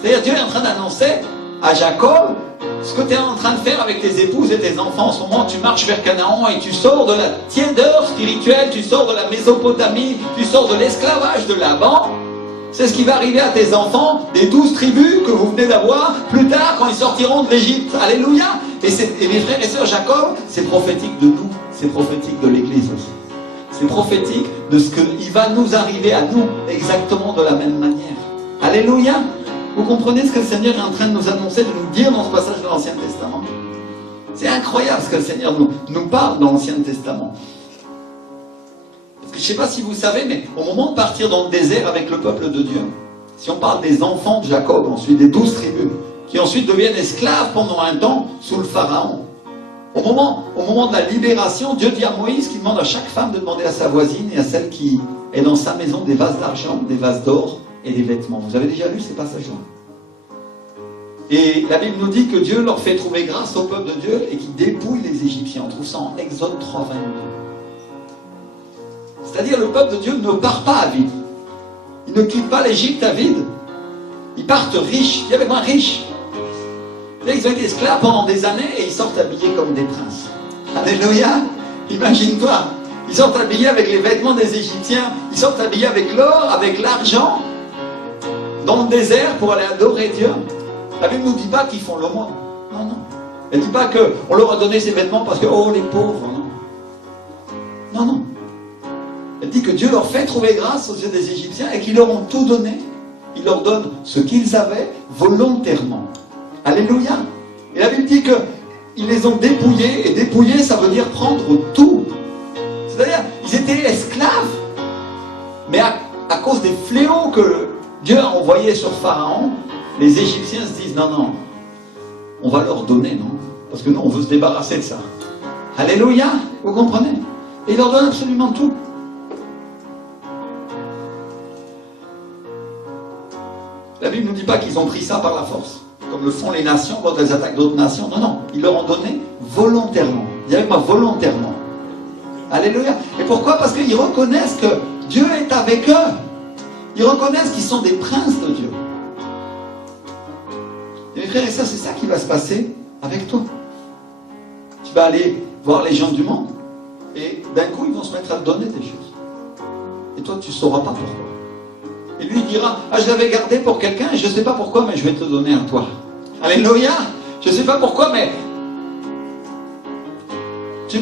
C'est-à-dire Dieu est en train d'annoncer à Jacob ce que tu es en train de faire avec tes épouses et tes enfants. En ce moment, tu marches vers Canaan et tu sors de la tiédeur spirituelle, tu sors de la Mésopotamie, tu sors de l'esclavage de Laban. C'est ce qui va arriver à tes enfants des 12 tribus que vous venez d'avoir plus tard quand ils sortiront de l'Égypte. Alléluia. Et mes frères et sœurs, Jacob, c'est prophétique de nous, c'est prophétique de l'Église aussi. C'est prophétique de ce qu'il va nous arriver à nous exactement de la même manière. Alléluia. Vous comprenez ce que le Seigneur est en train de nous annoncer, de nous dire dans ce passage de l'Ancien Testament? C'est incroyable ce que le Seigneur nous parle dans l'Ancien Testament. Parce que je ne sais pas si vous savez, mais au moment de partir dans le désert avec le peuple de Dieu, si on parle des enfants de Jacob, ensuite des 12 tribus, qui ensuite deviennent esclaves pendant un temps sous le Pharaon, au moment de la libération, Dieu dit à Moïse qu'il demande à chaque femme de demander à sa voisine et à celle qui est dans sa maison des vases d'argent, des vases d'or, et des vêtements. Vous avez déjà lu ces passages-là? Et la Bible nous dit que Dieu leur fait trouver grâce au peuple de Dieu et qu'il dépouille les Égyptiens. On trouve ça en Exode 3, 22. C'est-à-dire le peuple de Dieu ne part pas à vide. Ils ne quittent pas l'Égypte à vide. Ils partent riches. Il y avait moins riches. Ils ont été esclaves pendant des années et ils sortent habillés comme des princes. Alléluia. Imagine-toi. Ils sortent habillés avec les vêtements des Égyptiens. Ils sortent habillés avec l'or, avec l'argent, dans le désert pour aller adorer Dieu. La Bible ne nous dit pas qu'ils font l'aumône. Non, non. Elle ne dit pas qu'on leur a donné ces vêtements parce que, oh, les pauvres, non. Non, non. Elle dit que Dieu leur fait trouver grâce aux yeux des Égyptiens et qu'ils leur ont tout donné. Il leur donne ce qu'ils avaient volontairement. Alléluia. Et la Bible dit qu'ils les ont dépouillés, et dépouiller, ça veut dire prendre tout. C'est-à-dire, ils étaient esclaves, mais à cause des fléaux que Dieu a envoyés sur Pharaon, les Égyptiens se disent, non, non, on va leur donner, non? Parce que nous, on veut se débarrasser de ça. Alléluia, vous comprenez? Et il leur donne absolument tout. La Bible ne nous dit pas qu'ils ont pris ça par la force, comme le font les nations quand elles attaquent d'autres nations. Non, non, ils leur ont donné volontairement. Dis avec moi, volontairement. Alléluia. Et pourquoi? Parce qu'ils reconnaissent que Dieu est avec eux. Ils reconnaissent qu'ils sont des princes de Dieu. Et mes frères et sœurs, c'est ça qui va se passer avec toi. Tu vas aller voir les gens du monde et d'un coup, ils vont se mettre à te donner des choses. Et toi, tu ne sauras pas pourquoi. Et lui, il dira, ah, je l'avais gardé pour quelqu'un et je ne sais pas pourquoi, mais je vais te donner à toi. Alléluia. Je ne sais pas pourquoi, mais je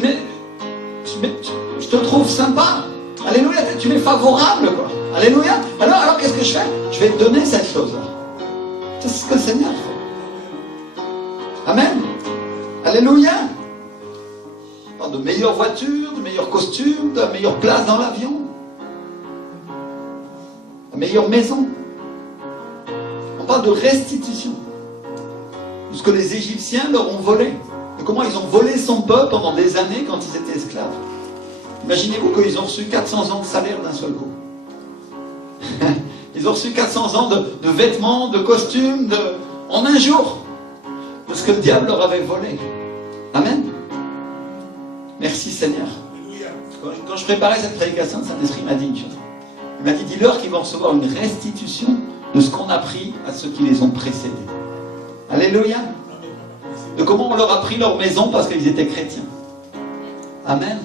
te trouve sympa. Alléluia, tu m'es favorable, quoi. Alléluia. Alors qu'est-ce que je fais? Je vais te donner cette chose-là. C'est ce que le Seigneur fait. Amen. Alléluia. On parle de meilleures voitures, de meilleurs costumes, de meilleure place dans l'avion, de meilleure maison. On parle de restitution. De ce que les Égyptiens leur ont volé. De comment ils ont volé son peuple pendant des années quand ils étaient esclaves. Imaginez-vous qu'ils ont reçu 400 ans de salaire d'un seul coup. Ils ont reçu 400 ans de vêtements, de costumes, en un jour, de ce que le diable leur avait volé. Amen. Merci Seigneur. Quand je préparais cette prédication, le Saint-Esprit m'a dit une chose. Il m'a dit, dis-leur qu'ils vont recevoir une restitution de ce qu'on a pris à ceux qui les ont précédés. Alléluia. De comment on leur a pris leur maison parce qu'ils étaient chrétiens. Amen.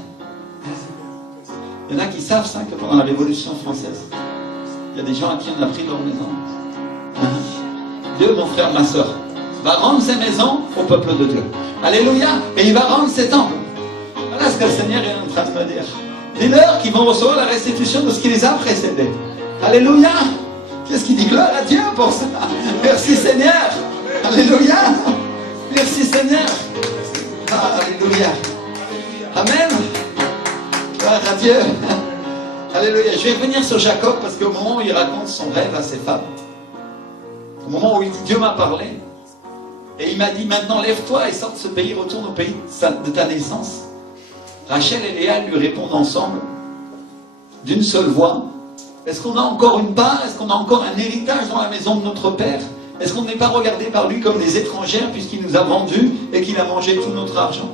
Il y en a qui savent ça, que pendant la Révolution française, il y a des gens à qui on a pris leur maison. Dieu, mon frère, ma soeur, va rendre ses maisons au peuple de Dieu. Alléluia. Et il va rendre ses temples. Voilà ce que le Seigneur est en train de me dire. Dis-leur qu'ils vont recevoir la restitution de ce qui les a précédés. Alléluia. Qu'est-ce qu'il dit? Gloire à Dieu pour ça. Merci Seigneur. Alléluia. Merci Seigneur. Alléluia. Amen. Gloire à Dieu. Alléluia. Je vais revenir sur Jacob parce qu'au moment où il raconte son rêve à ses femmes, au moment où il dit Dieu m'a parlé, et il m'a dit maintenant lève-toi et sors de ce pays, retourne au pays de ta naissance. Rachel et Léa lui répondent ensemble d'une seule voix. Est-ce qu'on a encore une part? Est-ce qu'on a encore un héritage dans la maison de notre Père? Est-ce qu'on n'est pas regardé par lui comme des étrangères puisqu'il nous a vendus et qu'il a mangé tout notre argent?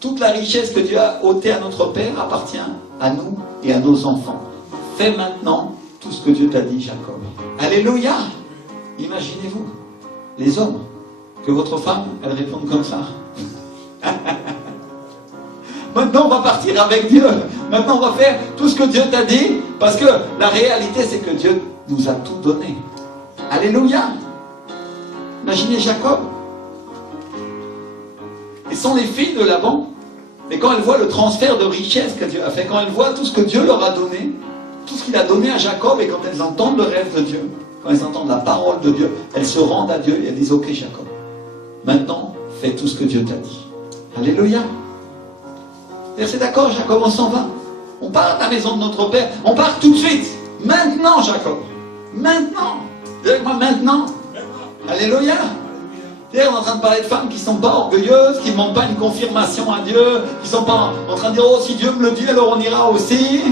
Toute la richesse que Dieu a ôtée à notre Père appartient à nous et à nos enfants. Fais maintenant tout ce que Dieu t'a dit, Jacob. Alléluia. Imaginez-vous, les hommes, que votre femme, elle réponde comme ça. Maintenant on va partir avec Dieu. Maintenant on va faire tout ce que Dieu t'a dit. Parce que la réalité c'est que Dieu nous a tout donné. Alléluia. Imaginez Jacob. Et sont les filles de Laban. Et quand elles voient le transfert de richesse que Dieu a fait, quand elles voient tout ce que Dieu leur a donné, tout ce qu'il a donné à Jacob, et quand elles entendent le rêve de Dieu, quand elles entendent la parole de Dieu, elles se rendent à Dieu et elles disent ok Jacob, maintenant fais tout ce que Dieu t'a dit. Alléluia. Et c'est d'accord Jacob, on s'en va. On part à la maison de notre Père. On part tout de suite. Maintenant Jacob. Maintenant. Dis avec moi maintenant. Alléluia. On est en train de parler de femmes qui ne sont pas orgueilleuses, qui ne demandent pas une confirmation à Dieu, qui ne sont pas en train de dire oh si Dieu me le dit alors on ira aussi.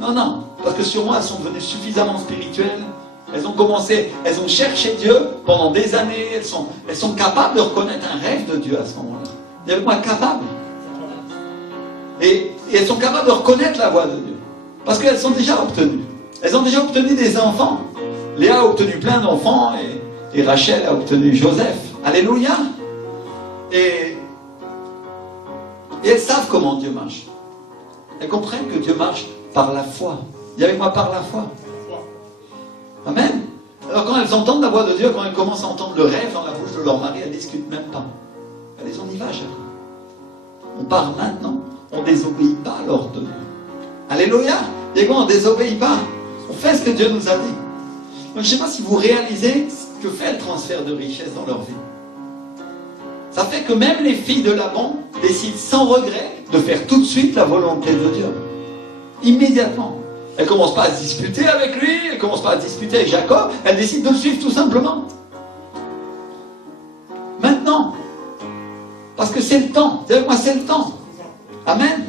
Non, non. Parce que sûrement elles sont devenues suffisamment spirituelles. Elles ont commencé, elles ont cherché Dieu pendant des années. Elles sont capables de reconnaître un rêve de Dieu à ce moment-là. Dis avec moi capable. Et elles sont capables de reconnaître la voix de Dieu. Parce qu'elles sont déjà obtenues. Elles ont déjà obtenu des enfants. Léa a obtenu plein d'enfants et Rachel a obtenu Joseph. Alléluia. Et elles savent comment Dieu marche. Elles comprennent que Dieu marche par la foi. Dis avec moi par la foi. Amen. Alors quand elles entendent la voix de Dieu, quand elles commencent à entendre le rêve dans la bouche de leur mari, elles ne discutent même pas. Elles disent on y va, Jacob. On part maintenant. On ne désobéit pas à l'ordre de Dieu. Alléluia. Et quand on ne désobéit pas, on fait ce que Dieu nous a dit. Donc je ne sais pas si vous réalisez ce que fait le transfert de richesse dans leur vie. Ça fait que même les filles de Laban décident sans regret de faire tout de suite la volonté de Dieu. Immédiatement. Elles ne commencent pas à se disputer avec lui, elles ne commencent pas à se disputer avec Jacob, elles décident de le suivre tout simplement. Maintenant. Parce que c'est le temps. Dis avec moi, c'est le temps. Amen.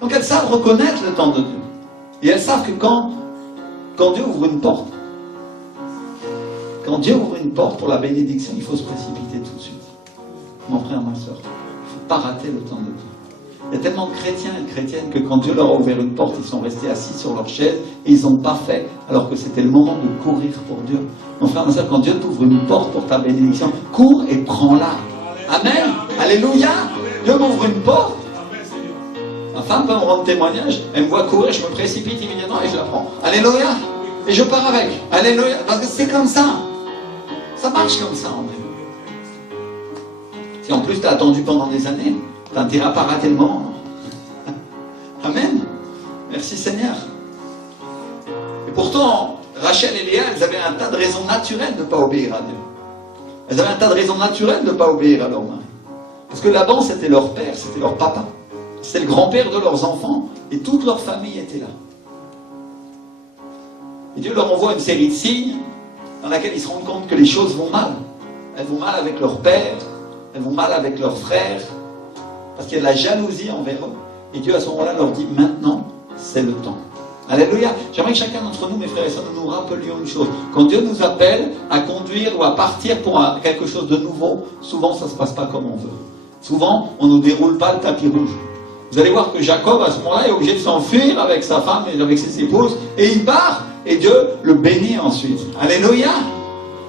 Donc elles savent reconnaître le temps de Dieu. Et elles savent que quand quand Dieu ouvre une porte, pour la bénédiction, il faut se précipiter tout de suite. Mon frère, ma soeur, il ne faut pas rater le temps de Dieu. Il y a tellement de chrétiens et de chrétiennes que quand Dieu leur a ouvert une porte, ils sont restés assis sur leur chaise et ils n'ont pas fait, alors que c'était le moment de courir pour Dieu. Mon frère, ma soeur, quand Dieu t'ouvre une porte pour ta bénédiction, cours et prends-la. Amen. Alléluia. Dieu m'ouvre une porte. Ma femme peut me rendre témoignage, elle me voit courir, je me précipite immédiatement et je la prends. Alléluia. Et je pars avec. Alléluia. Parce que c'est comme ça. Ça marche comme ça, en vrai. Si en plus tu as attendu pendant des années, tu n'as intérêt à pas rater le moment. Amen. Merci Seigneur. Et pourtant, Rachel et Léa, elles avaient un tas de raisons naturelles de ne pas obéir à Dieu. Elles avaient un tas de raisons naturelles de ne pas obéir à leur mari. Parce que Laban, c'était leur père, c'était leur papa. C'était le grand-père de leurs enfants. Et toute leur famille était là. Et Dieu leur envoie une série de signes dans laquelle ils se rendent compte que les choses vont mal. Elles vont mal avec leur père, elles vont mal avec leurs frères, parce qu'il y a de la jalousie envers eux. Et Dieu à ce moment-là leur dit, maintenant, c'est le temps. Alléluia. J'aimerais que chacun d'entre nous, mes frères et sœurs, nous rappelions une chose. Quand Dieu nous appelle à conduire ou à partir pour quelque chose de nouveau, souvent ça ne se passe pas comme on veut. Souvent, on ne déroule pas le tapis rouge. Vous allez voir que Jacob, à ce moment-là, est obligé de s'enfuir avec sa femme et avec ses épouses, et il part, et Dieu le bénit ensuite. Alléluia.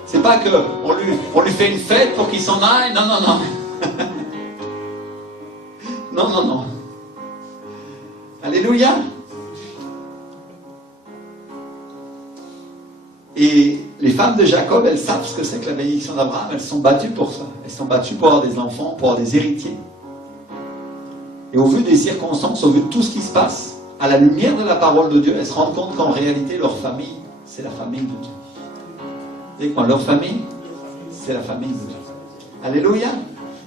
C'est pas qu'on lui fait une fête pour qu'il s'en aille. Non, non, non. Non, non, non. Alléluia. Et les femmes de Jacob, elles savent ce que c'est que la bénédiction d'Abraham. Elles sont battues pour ça. Elles sont battues pour avoir des enfants, pour avoir des héritiers. Et au vu des circonstances, au vu de tout ce qui se passe, à la lumière de la parole de Dieu, elles se rendent compte qu'en réalité, leur famille, c'est la famille de Dieu. Vous savez quoi, leur famille, c'est la famille de Dieu. Alléluia.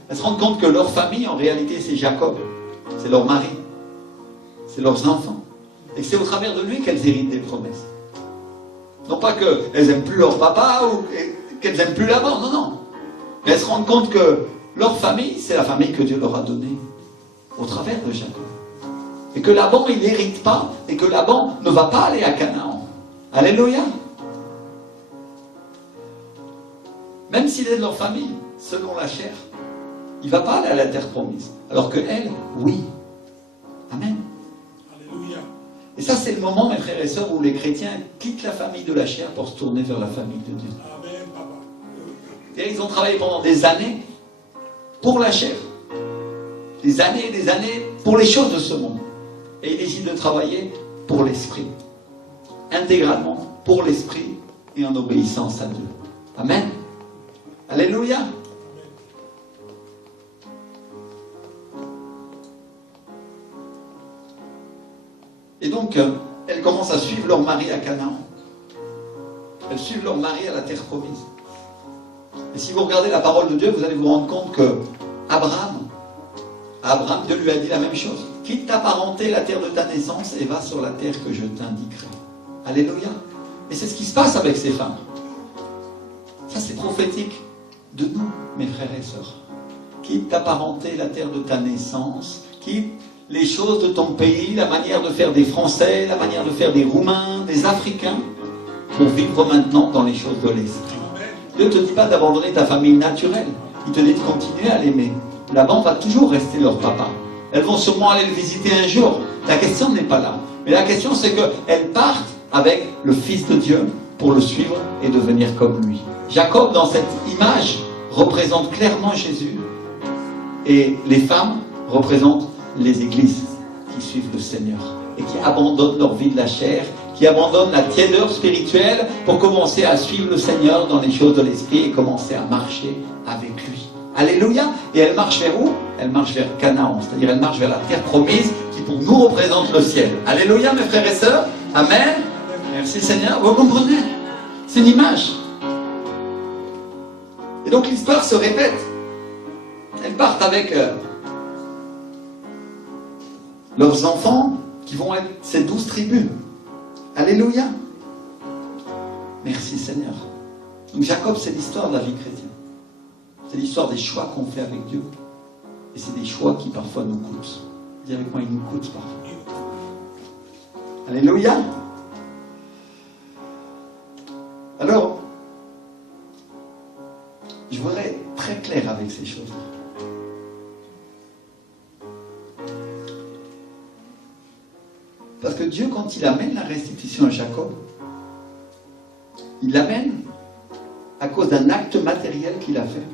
Elles se rendent compte que leur famille, en réalité, c'est Jacob. C'est leur mari. C'est leurs enfants. Et que c'est au travers de lui qu'elles héritent des promesses. Non pas qu'elles n'aiment plus leur papa ou qu'elles n'aiment plus Laban, non, non. Mais elles se rendent compte que leur famille, c'est la famille que Dieu leur a donnée au travers de Jacob. Et que Laban, il n'hérite pas, et que Laban ne va pas aller à Canaan. Alléluia. Même s'il est de leur famille, selon la chair, il ne va pas aller à la terre promise. Alors que elle, oui. Amen. Alléluia. Et ça, c'est le moment, mes frères et sœurs, où les chrétiens quittent la famille de la chair pour se tourner vers la famille de Dieu. Amen, papa. Et ils ont travaillé pendant des années pour la chair. Des années et des années pour les choses de ce monde. Et ils décident de travailler pour l'esprit. Intégralement pour l'esprit et en obéissance à Dieu. Amen. Alléluia. Et donc, elles commencent à suivre leur mari à Canaan. Elles suivent leur mari à la terre promise. Et si vous regardez la parole de Dieu, vous allez vous rendre compte que Abraham, Dieu lui a dit la même chose. Quitte ta parenté, la terre de ta naissance, et va sur la terre que je t'indiquerai. Alléluia. Et c'est ce qui se passe avec ces femmes. Ça, c'est prophétique de nous, mes frères et sœurs. Quitte ta parenté, la terre de ta naissance. Quitte les choses de ton pays, la manière de faire des Français, la manière de faire des Roumains, des Africains, pour vivre maintenant dans les choses de l'esprit. Dieu ne te dit pas d'abandonner ta famille naturelle. Il te dit de continuer à l'aimer. Laban va toujours rester leur papa. Elles vont sûrement aller le visiter un jour. La question n'est pas là. Mais la question, c'est qu'elles partent avec le Fils de Dieu pour le suivre et devenir comme lui. Jacob, dans cette image, représente clairement Jésus. Et les femmes représentent les églises qui suivent le Seigneur et qui abandonnent leur vie de la chair, qui abandonnent la tiédeur spirituelle pour commencer à suivre le Seigneur dans les choses de l'esprit et commencer à marcher avec lui. Alléluia. Et elle marche vers où? Elle marche vers Canaan, c'est-à-dire elle marche vers la terre promise qui pour nous représente le ciel. Alléluia, mes frères et sœurs. Amen. Merci Seigneur. Vous comprenez? C'est une image. Et donc l'histoire se répète. Elles partent avec leurs enfants qui vont être ces 12 tribus. Alléluia. Merci Seigneur. Donc Jacob, c'est l'histoire de la vie chrétienne. C'est l'histoire des choix qu'on fait avec Dieu. Et c'est des choix qui parfois nous coûtent. Dis avec moi, ils nous coûtent parfois. Alléluia. Dieu, quand il amène la restitution à Jacob, il l'amène à cause d'un acte matériel qu'il a fait,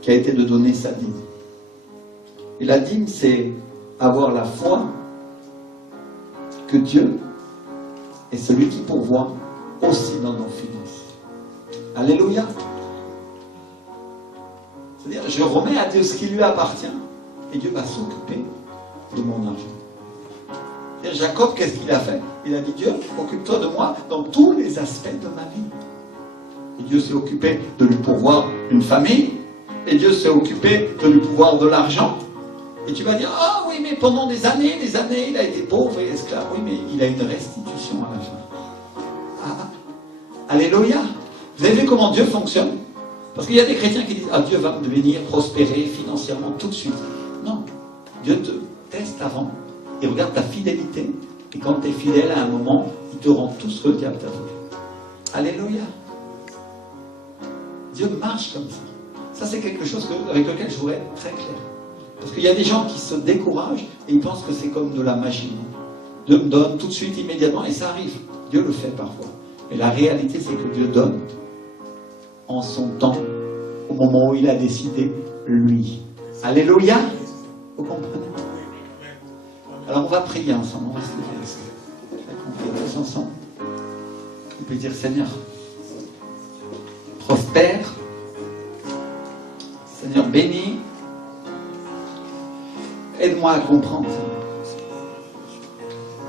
qui a été de donner sa dîme. Et la dîme, c'est avoir la foi que Dieu est celui qui pourvoit aussi dans nos finances. Alléluia. C'est-à-dire, je remets à Dieu ce qui lui appartient, et Dieu va s'occuper de mon argent. C'est-à-dire, Jacob, qu'est-ce qu'il a fait? Il a dit, Dieu, occupe-toi de moi dans tous les aspects de ma vie. Et Dieu s'est occupé de lui pourvoir une famille, et Dieu s'est occupé de lui pourvoir de l'argent. Et tu vas dire, ah oui, mais pendant des années, il a été pauvre et esclave. Oui, mais il a une restitution à la fin. Ah, alléluia. Vous avez vu comment Dieu fonctionne? Parce qu'il y a des chrétiens qui disent, ah, Dieu va me venir prospérer financièrement tout de suite. Non, Dieu te teste avant, il regarde ta fidélité, et quand tu es fidèle à un moment, il te rend tout ce que le diable t'a voulu. Alléluia. Dieu marche comme ça. Ça, c'est quelque chose avec lequel je voudrais être très clair. Parce qu'il y a des gens qui se découragent et ils pensent que c'est comme de la magie. Dieu me donne tout de suite, immédiatement, et ça arrive. Dieu le fait parfois. Mais la réalité, c'est que Dieu donne en son temps, au moment où il a décidé, lui. Alléluia. Vous comprenez? Alors on va prier ensemble, on va se lever. On prie tous ensemble. On peut dire, Seigneur, prospère, Seigneur, bénis, aide-moi à comprendre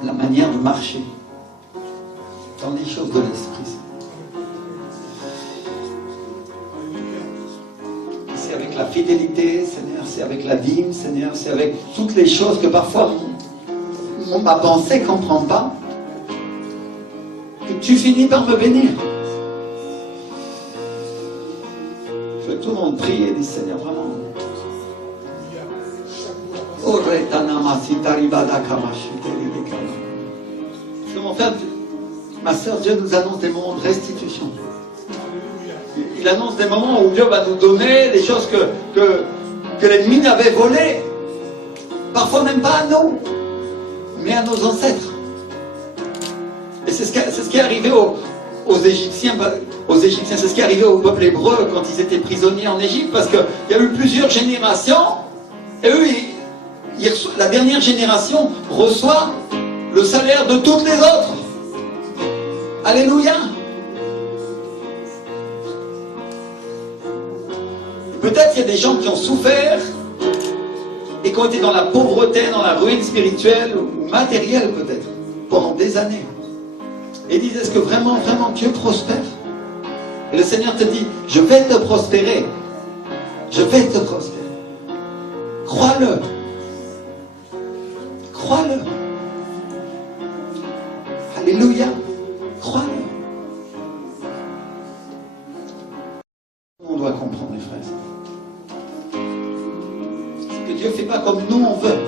la manière de marcher dans les choses de l'esprit. C'est avec la fidélité, Seigneur, c'est avec la dîme, Seigneur, c'est avec toutes les choses que parfois ma pensée ne comprend pas, que tu finis par me bénir. Je veux que tout le monde prie et dire, Seigneur, vraiment. Parce que mon frère, ma soeur, Dieu nous annonce des moments de restitution. Il annonce des moments où Dieu va nous donner des choses que l'ennemi avait volées. Parfois même pas à nous, mais à nos ancêtres. Et c'est ce qui est arrivé aux Égyptiens. C'est ce qui est arrivé au peuple hébreu quand ils étaient prisonniers en Égypte. Parce qu'il y a eu plusieurs générations. Et eux, la dernière génération reçoit le salaire de toutes les autres. Alléluia. Peut-être qu'il y a des gens qui ont souffert et qui ont été dans la pauvreté, dans la ruine spirituelle ou matérielle peut-être, pendant des années. Et ils disent, est-ce que vraiment, vraiment Dieu prospère? Et le Seigneur te dit, je vais te prospérer. Je vais te prospérer. Crois-le. Crois-le. Alléluia. Crois-le. On doit comprendre, les frères. C'est que Dieu ne fait pas comme nous on veut,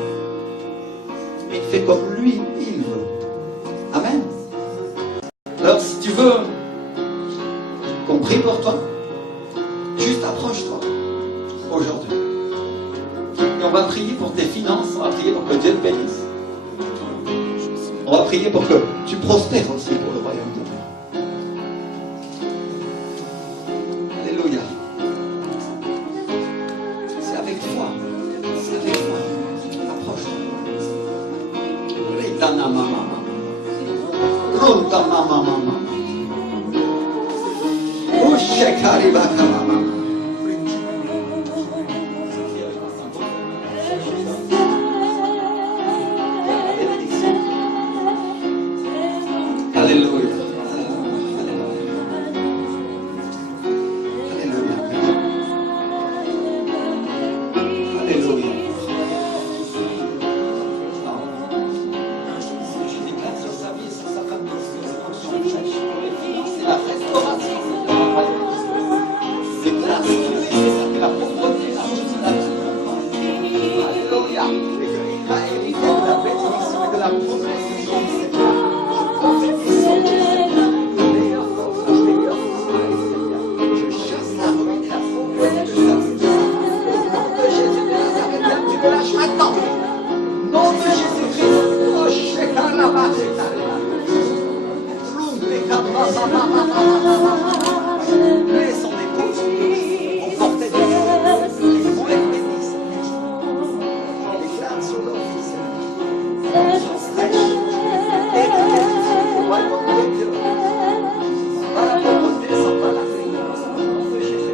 mais il fait comme lui, il veut. Amen. Alors, si tu veux qu'on prie pour toi, juste approche-toi aujourd'hui. Et on va prier pour tes finances, on va prier pour que Dieu te bénisse. On va prier pour que tu prospères aussi pour le royaume de Dieu. Alléluia. C'est avec foi. C'est avec foi. Approche-toi. Ritana mama. Runta mama mama. Ushekari baka mama. Alléluia. Alléluia. Alléluia. Je déclare sur sa vie, sur sa famille, sur ses fonctions, c'est la restauration. C'est Lui et son épouse vont porter des fruits. Ils vont être bénis. Les flammes sur leur fils. Sont fraîches. Et le royaume de Dieu. Par la pauvreté, sans pas la paix. Au nom de Jésus.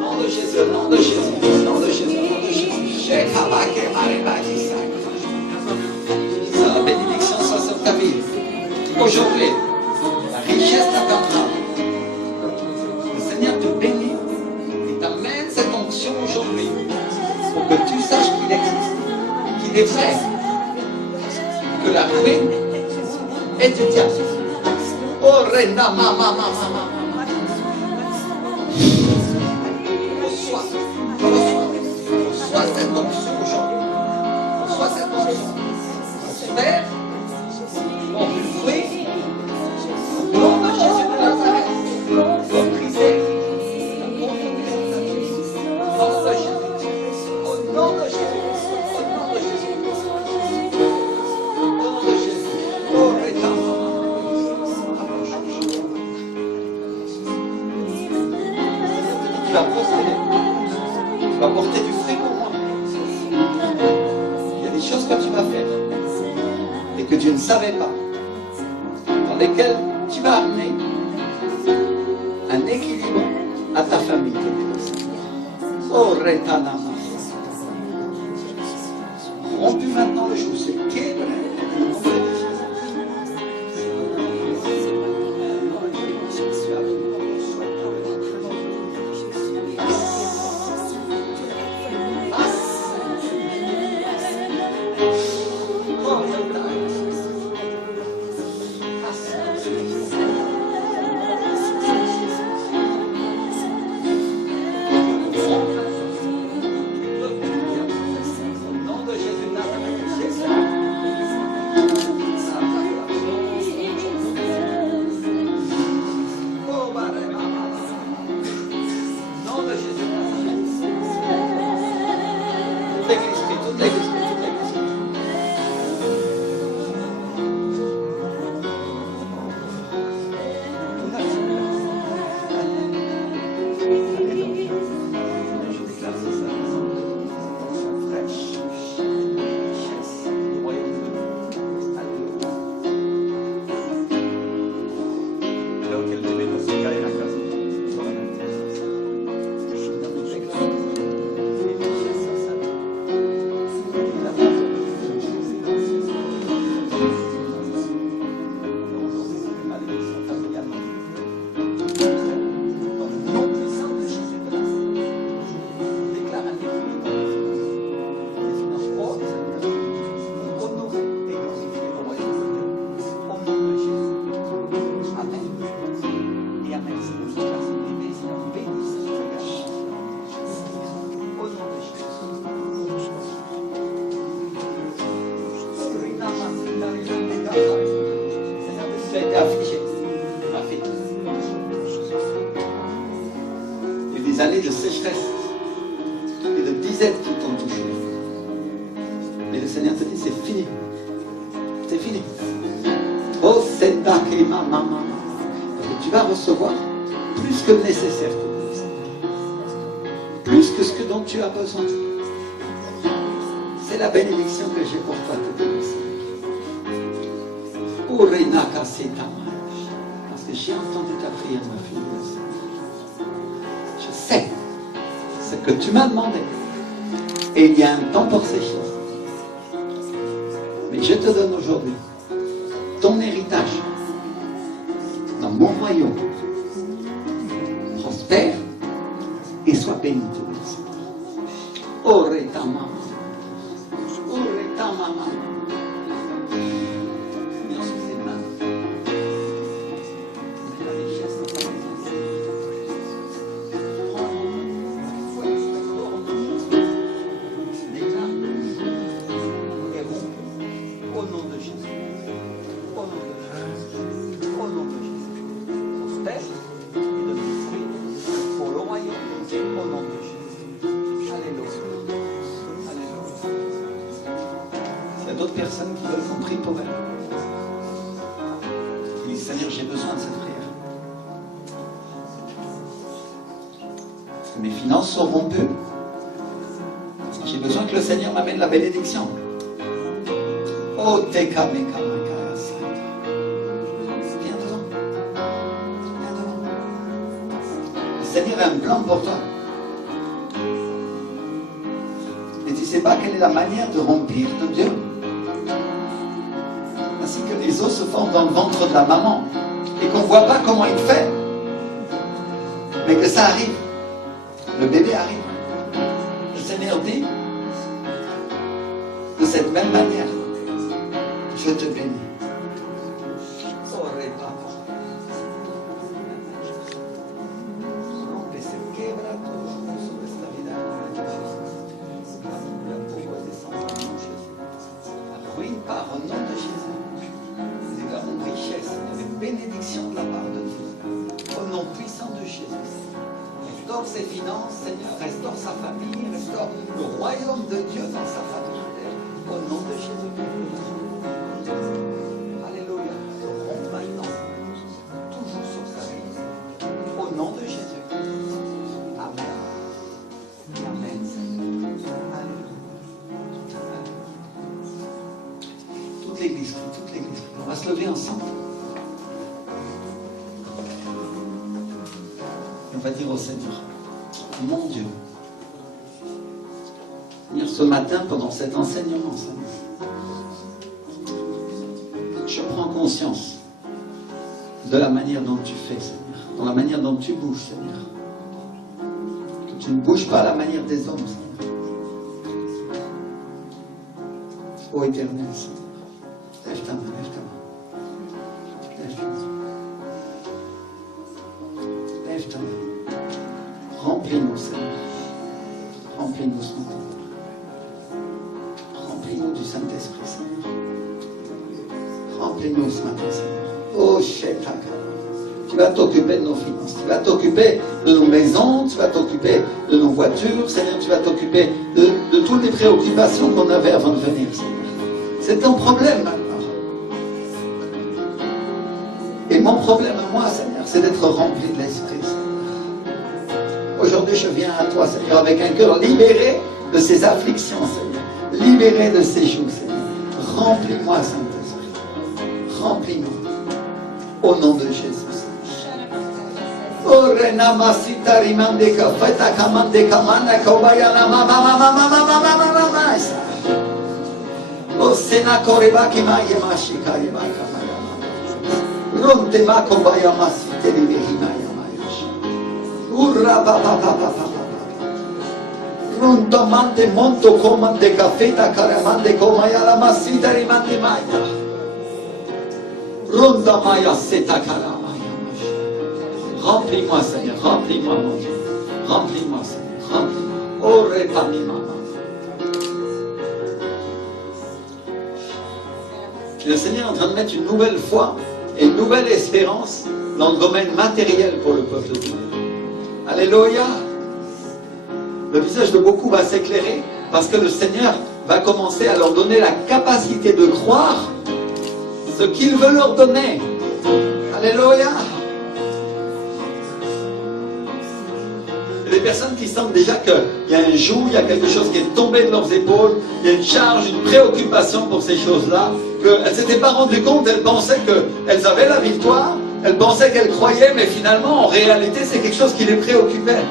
Nom de Jésus, nom de Jésus, nom de Jésus, nom de Jésus. La bénédiction soit sur ta vie. Aujourd'hui, la richesse t'attendra. Le Seigneur te bénit et t'amène cette onction aujourd'hui pour que tu saches qu'il existe, qu'il est vrai, que la ruine est du diable. Oh, Renda, mama. Reçois cette onction aujourd'hui. Reçois cette onction. Père, mon fruit, au nom de Jésus de Nazareth, sois brisé. Au nom de Jésus. Au nom de Jésus. Au nom de Jésus. Au nom de Jésus. Oh, Renda, tu vas prospérer. Tu vas porter du fruit pour moi. Il y a des choses que tu vas faire et que tu ne savais pas, dans lesquelles tu vas amener un équilibre à ta famille. Oh, Retanama. Rompu maintenant le jour, c'est qu'est affligée, ma fille. Et des années de sécheresse et de disette qui t'ont touché. Mais le Seigneur te dit, c'est fini. C'est fini. Oh, c'est et maman. Et tu vas recevoir plus que nécessaire. Plus que ce que dont tu as besoin. C'est la bénédiction que j'ai pour toi. Parce que j'ai entendu ta prière, ma fille. Je sais ce que tu m'as demandé. Et il y a un temps pour ces choses. Mais je te donne aujourd'hui ton héritage dans mon royaume. Prospère et sois béni. Oh, ta maman. Oh, ta maman. Au nom de Jésus. Au nom de Jésus. temporel. Il dit, Seigneur, j'ai besoin de cette prière. Parce que mes finances sont rompues. J'ai besoin que le Seigneur m'amène la bénédiction. Oh, teka meka meka saïta. Viens devant. Viens devant. Le Seigneur a un plan pour toi. Et tu ne sais pas quelle est la manière de remplir de Dieu. Ainsi que les os se forment dans le ventre de la maman et qu'on ne voit pas comment il fait, mais que ça arrive. Le bébé arrive. Le Seigneur dit, de cette même manière, je te bénis. Ruine par au nom de Jésus. Nous avons richesse et bénédiction de la part de Dieu. Au nom puissant de Jésus. Restaure ses finances, Seigneur. Restaure sa famille. Restaure le royaume de Dieu dans sa famille. Au nom de Jésus. Alléluia. Rompt maintenant. Toujours sur sa vie. Au nom de Jésus. Amen. Amen, Seigneur. Alléluia. Toute l'église. On va se lever ensemble. Et on va dire au Seigneur, mon Dieu, Seigneur, ce matin, pendant cet enseignement, Seigneur, je prends conscience de la manière dont tu fais, Seigneur, dans la manière dont tu bouges, Seigneur. Que tu ne bouges pas à la manière des hommes, Seigneur. Ô Éternel, Seigneur, lève ta main, lève ta main. Lève ta main. Lève ta main. Remplis-nous, Seigneur. Remplis-nous ce matin. Remplis-nous du Saint-Esprit, Seigneur. Remplis-nous ce matin, Seigneur. Oh, Shetaka. Tu vas t'occuper de nos finances. Tu vas t'occuper de nos maisons. Tu vas t'occuper de nos voitures. Seigneur, tu vas t'occuper de toutes les préoccupations qu'on avait avant de venir, Seigneur. C'est ton problème maintenant. Et mon problème à moi, Seigneur, c'est d'être rempli de l'Esprit, Seigneur. Aujourd'hui, je viens à toi, Seigneur, avec un cœur libéré de ces afflictions, Seigneur. Libéré de ces joues, Seigneur. Remplis-moi, Saint-Esprit. Remplis-moi. Au nom de Jésus. Oh, Renama Sita Rimandeka, Feta Kamandeka, Manaka, Bayana, Mama. Oh, Sena Korebaki, Mayamashika, Yamaka, Ronte Makobaya Masite, Rihimaya Mayash. Urra Papa. Runtamante Monto Comande Cafeta Caramande Comayala Masita Rimande Maya. Runda Maya Seta Caramaya. Remplis-moi, Seigneur, remplis-moi, mon Dieu. Remplis-moi, Seigneur, remplis-moi. Oh, répandis ma main. Le Seigneur est en train de mettre une nouvelle foi et une nouvelle espérance dans le domaine matériel pour le peuple de Dieu. Alléluia. Le visage de beaucoup va s'éclairer parce que le Seigneur va commencer à leur donner la capacité de croire ce qu'il veut leur donner. Alléluia. Il y a des personnes qui sentent déjà qu'il y a un joug, il y a quelque chose qui est tombé de leurs épaules, il y a une charge, une préoccupation pour ces choses-là, qu'elles ne s'étaient pas rendues compte, elles pensaient qu'elles avaient la victoire, elles pensaient qu'elles croyaient, mais finalement, en réalité, c'est quelque chose qui les préoccupait.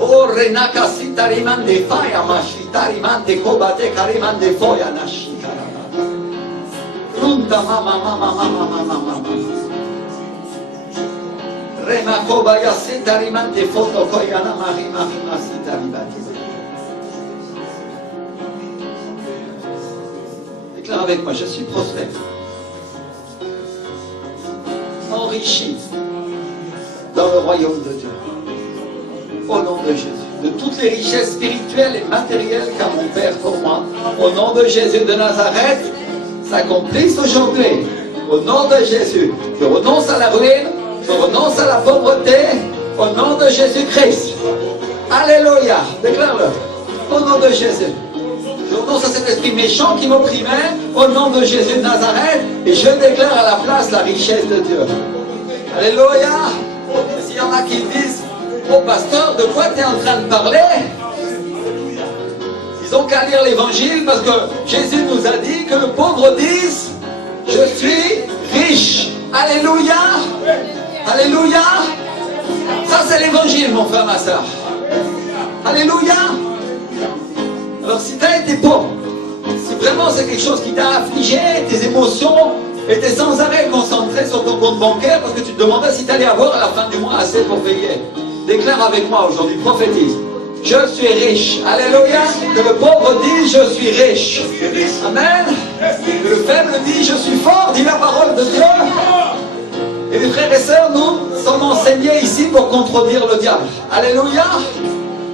Oh, Renaka Sitariman de Faya, Mashitariman de Kobate, Kariman de Foya, Nashika. Runda mama. Remakobaya Sitariman de Foto, Koyana, Marima, Sitaribati. Déclare avec moi, je suis prospère, enrichi dans le royaume de Dieu. Au nom de Jésus, de toutes les richesses spirituelles et matérielles qu'a mon Père pour moi, au nom de Jésus de Nazareth, s'accomplissent aujourd'hui. Au nom de Jésus, je renonce à la ruine, je renonce à la pauvreté, au nom de Jésus-Christ. Alléluia, déclare-le. Au nom de Jésus. Je renonce à cet esprit méchant qui m'opprimait au nom de Jésus de Nazareth et je déclare à la place la richesse de Dieu. Alléluia. S'il y en a qui disent, oh pasteur, de quoi tu es en train de parler? Ils ont qu'à lire l'évangile parce que Jésus nous a dit que le pauvre dise, je suis riche. Alléluia. Alléluia. Ça c'est l'évangile mon frère, ma soeur. Alléluia. Alors si tu as été pauvre, si vraiment c'est quelque chose qui t'a affligé, tes émotions étaient sans arrêt concentrées sur ton compte bancaire parce que tu te demandais si tu allais avoir à la fin du mois assez pour payer. Déclare avec moi aujourd'hui, prophétise. Je suis riche. Alléluia. Que le pauvre dit je suis riche. Amen. Que le faible dit je suis fort, dit la parole de Dieu. Et mes frères et sœurs, nous sommes enseignés ici pour contredire le diable. Alléluia.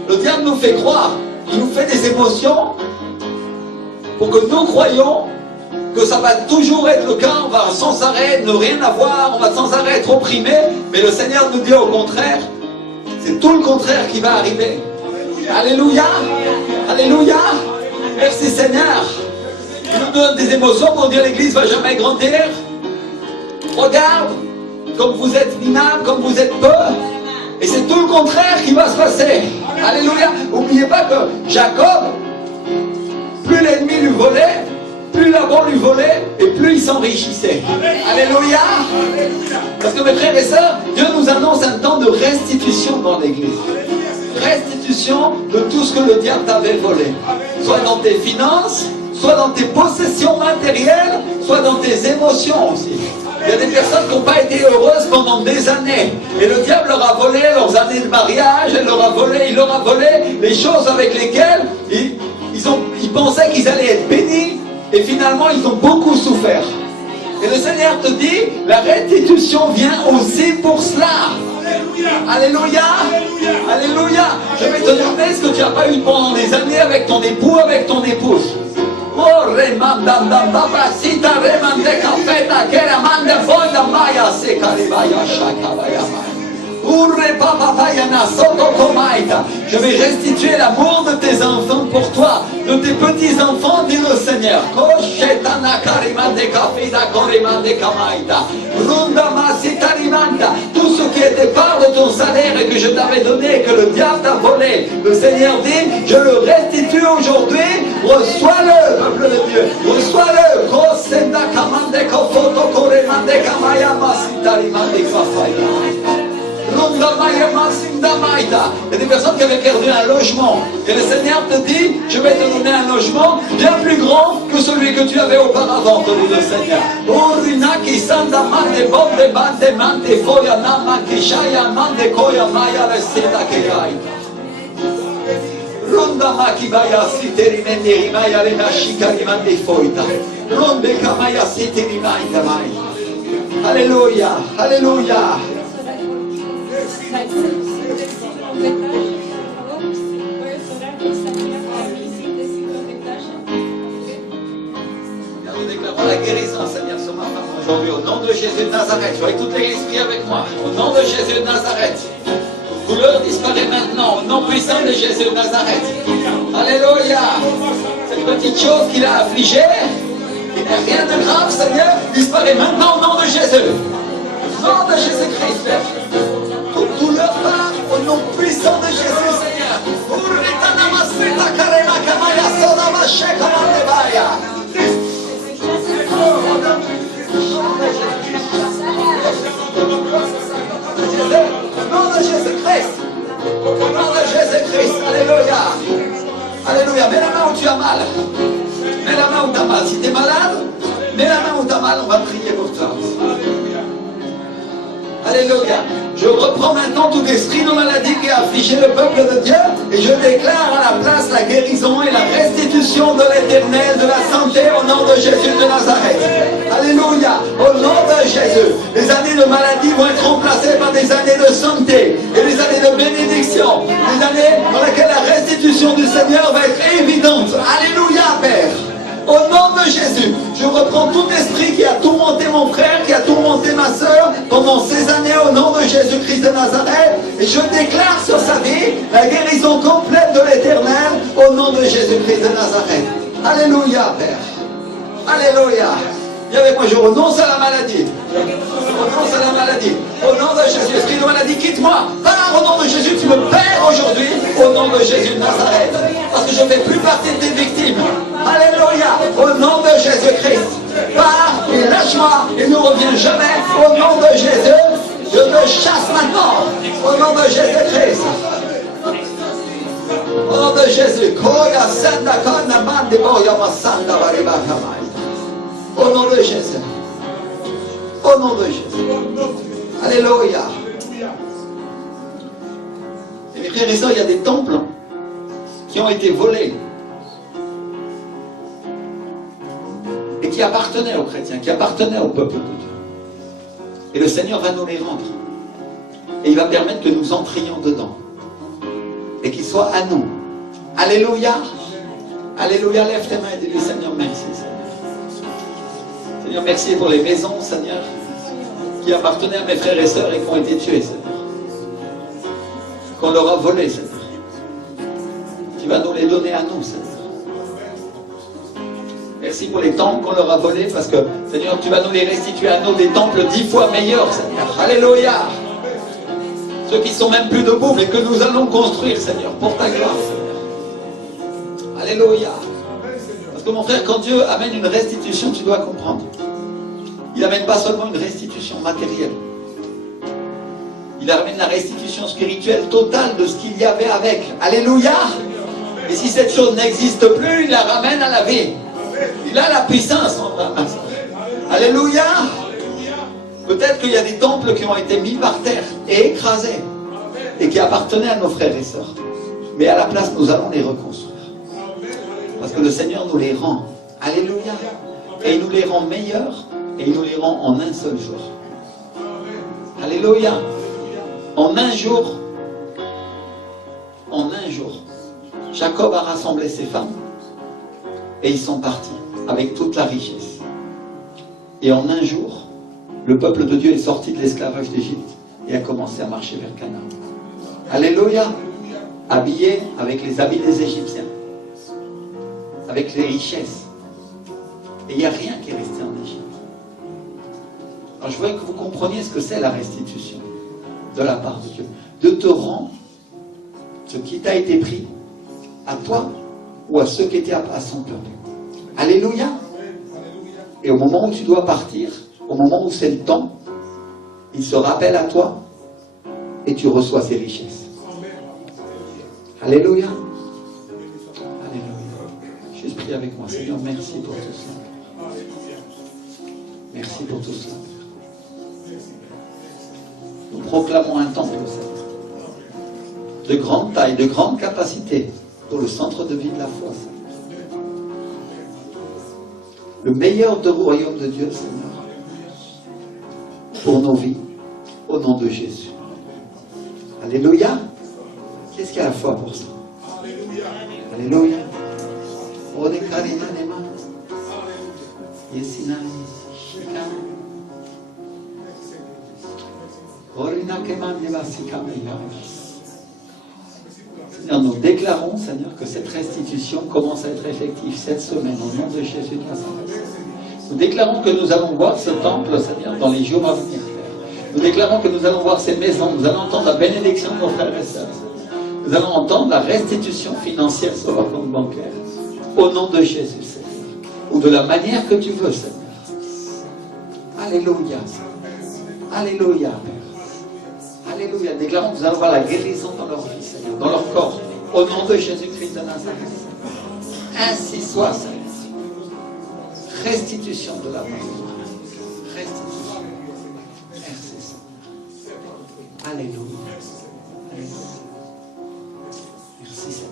Le diable nous fait croire, il nous fait des émotions pour que nous croyons que ça va toujours être le cas, on va sans arrêt ne rien avoir, on va sans arrêt être opprimé, mais le Seigneur nous dit au contraire, c'est tout le contraire qui va arriver. Alléluia. Alléluia. Merci Seigneur. Il nous donne des émotions pour dire l'église ne va jamais grandir. Regarde, comme vous êtes minable, comme vous êtes peu. Et c'est tout le contraire qui va se passer. Alléluia. N'oubliez pas que Jacob, plus l'ennemi lui volait, plus Laban lui volait, et plus il s'enrichissait. Alléluia. Parce que mes frères et sœurs, Dieu nous annonce un temps de restitution dans l'église. Restitution de tout ce que le diable t'avait volé. Soit dans tes finances, soit dans tes possessions matérielles, soit dans tes émotions aussi. Il y a des personnes qui n'ont pas été heureuses pendant des années. Et le diable leur a volé leurs années de mariage, il leur a volé les choses avec lesquelles ils pensaient qu'ils allaient être bénis. Et finalement, ils ont beaucoup souffert. Et le Seigneur te dit, la restitution vient aussi pour cela. Alléluia. Alléluia. Je vais te demander ce que tu n'as pas eu pendant des années avec ton époux, avec ton épouse. Oh, remanda baba sita remande kafeta kera mande fonda maya sekaribaya shakabaya. Je vais restituer l'amour de tes enfants pour toi, de tes petits-enfants, dit le Seigneur. Tout ce qui était part de ton salaire et que je t'avais donné et que le diable t'a volé, le Seigneur dit, je le restitue aujourd'hui, reçois-le, peuple de Dieu, reçois-le. Il y a des personnes qui avaient perdu un logement et le Seigneur te dit, je vais te donner un logement bien plus grand que celui que tu avais auparavant, te dit le Seigneur. Alléluia, alléluia. Nous déclarons la guérison, Seigneur, sur ma femme aujourd'hui, au nom de Jésus de Nazareth. Soyez toute l'église prie avec moi. Au nom de Jésus de Nazareth. Douleur disparaît maintenant, au nom puissant de Jésus de Nazareth. Alléluia. Cette petite chose qui l'a affligée, qui n'est rien de grave, Seigneur, disparaît maintenant au nom de Jésus. Au nom de Jésus-Christ, Père. Toute douleur part au nom puissant de Jésus, Seigneur. Au nom de Jésus-Christ. Au nom de Jésus-Christ. Alléluia. Alléluia. Mets la main où tu as mal. Mets la main où tu as mal. Si tu es malade, mets la main où tu as mal. On va prier pour toi. Alléluia. Je reprends maintenant tout esprit de maladie qui a affligé le peuple de Dieu et je déclare à la place la guérison et la restitution de l'éternel, de la santé au nom de Jésus de Nazareth. Alléluia. Au nom de Jésus, les années de maladie vont être remplacées par des années de santé et des années de bénédiction, des années dans lesquelles la restitution du Seigneur va être évidente. Alléluia, Père. Au nom de Jésus, je reprends tout esprit qui a tourmenté mon frère, qui a tourmenté ma soeur pendant ces années au nom de Jésus-Christ de Nazareth. Et je déclare sur sa vie la guérison complète de l'Éternel au nom de Jésus-Christ de Nazareth. Alléluia, Père. Alléluia. Viens avec moi, je renonce à la maladie. Je renonce à la maladie. Au nom de Jésus, esprit de maladie, quitte-moi. Pars au nom de Jésus, tu me perds aujourd'hui. Au nom de Jésus de Nazareth. Parce que je ne fais plus partie de tes victimes. Alléluia. Au nom de Jésus-Christ. Pars et lâche-moi. Il ne revient jamais. Au nom de Jésus, je te chasse maintenant. Au nom de Jésus-Christ. Au nom de Jésus. Au nom de Jésus. Au nom de Jésus. Alléluia. Et mes frères et sœurs, il y a des temples qui ont été volés et qui appartenaient aux chrétiens, qui appartenaient au peuple de Dieu. Et le Seigneur va nous les rendre. Et il va permettre que nous entrions dedans. Et qu'ils soient à nous. Alléluia. Alléluia. Lève tes mains et dis-lui, Seigneur, merci. Seigneur, merci pour les maisons, Seigneur, qui appartenaient à mes frères et sœurs et qui ont été tués, Seigneur. Qu'on leur a volé, Seigneur. Tu vas nous les donner à nous, Seigneur. Merci pour les temples qu'on leur a volés, parce que, Seigneur, tu vas nous les restituer à nous, des temples 10 fois meilleurs, Seigneur. Alléluia. Ceux qui sont même plus debout, mais que nous allons construire, Seigneur, pour ta gloire, Seigneur. Alléluia. Parce que mon frère, quand Dieu amène une restitution, tu dois comprendre. Il n'amène pas seulement une restitution matérielle. Il amène la restitution spirituelle totale de ce qu'il y avait avec. Alléluia. Et si cette chose n'existe plus, il la ramène à la vie. Il a la puissance en vraiment. Alléluia. Peut-être qu'il y a des temples qui ont été mis par terre et écrasés et qui appartenaient à nos frères et sœurs. Mais à la place, nous allons les reconstruire. Parce que le Seigneur nous les rend. Alléluia. Et il nous les rend meilleurs et il nous les rend en un seul jour. Alléluia. En un jour, Jacob a rassemblé ses femmes et ils sont partis avec toute la richesse. Et en un jour, le peuple de Dieu est sorti de l'esclavage d'Égypte et a commencé à marcher vers Canaan. Alléluia. Habillé avec les habits des Égyptiens, avec les richesses. Et il n'y a rien qui est resté en Égypte. Alors je voudrais que vous compreniez ce que c'est la restitution de la part de Dieu. De te rendre ce qui t'a été pris à toi ou à ceux qui étaient à son peuple. Alléluia. Et au moment où tu dois partir, au moment où c'est le temps, il se rappelle à toi et tu reçois ses richesses. Alléluia. Alléluia. Juste prie avec moi. Seigneur, merci pour tout cela. Merci pour tout cela. Nous proclamons un temple, Seigneur, de grande taille, de grande capacité pour le centre de vie de la foi, Seigneur. Le meilleur du royaume de Dieu, Seigneur, pour nos vies, au nom de Jésus. Alléluia. Qu'est-ce qu'il y a à la foi pour ça? Alléluia. Seigneur, nous déclarons, Seigneur, que cette restitution commence à être effective cette semaine, au nom de Jésus de Nazareth. Nous déclarons que nous allons voir ce temple, Seigneur, dans les jours à venir. Nous déclarons que nous allons voir ces maisons, nous allons entendre la bénédiction de nos frères et sœurs. Nous allons entendre la restitution financière sur leur compte bancaire. Au nom de Jésus, Seigneur. Ou de la manière que tu veux, Seigneur. Alléluia. Alléluia, Père. Alléluia. Déclarons que nous allons voir la guérison dans leur vie, Seigneur, dans leur corps. Au nom de Jésus-Christ de Nazareth. Ainsi soit, Seigneur. Restitution de la part. Restitution. Merci, Seigneur. Alléluia. Alléluia. Merci, Seigneur.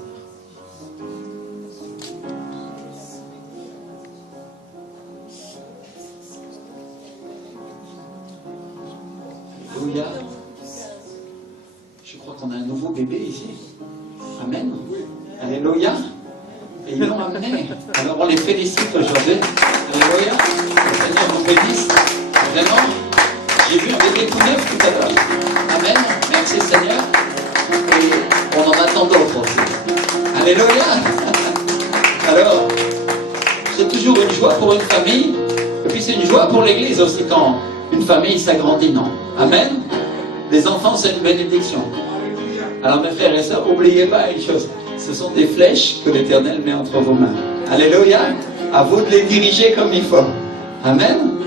Alléluia. Je crois qu'on a un nouveau bébé ici. Amen. Alléluia. Et ils l'ont amené. Alors on les félicite aujourd'hui. Alléluia. Le Seigneur vous bénisse. Vraiment. J'ai vu un bébé tout neuf tout à l'heure. Amen. Merci Seigneur. Et on en attend d'autres aussi. Alléluia. Alors, pour une famille, et puis c'est une joie pour l'Église aussi quand une famille s'agrandit, non? Amen. Les enfants, c'est une bénédiction. Alors mes frères et sœurs, n'oubliez pas une chose, ce sont des flèches que l'Éternel met entre vos mains. Alléluia. À vous de les diriger comme il faut. Amen.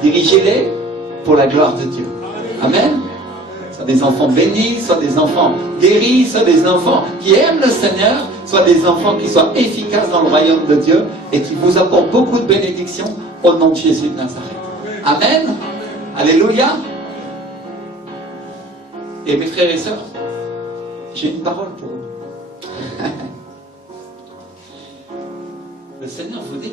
Dirigez-les pour la gloire de Dieu. Amen. Soit des enfants bénis, soit des enfants guéris, soit des enfants qui aiment le Seigneur, soit des enfants qui soient efficaces dans le royaume de Dieu et qui vous apportent beaucoup de bénédictions au nom de Jésus de Nazareth. Amen. Alléluia. Et mes frères et sœurs, j'ai une parole pour vous. Le Seigneur vous dit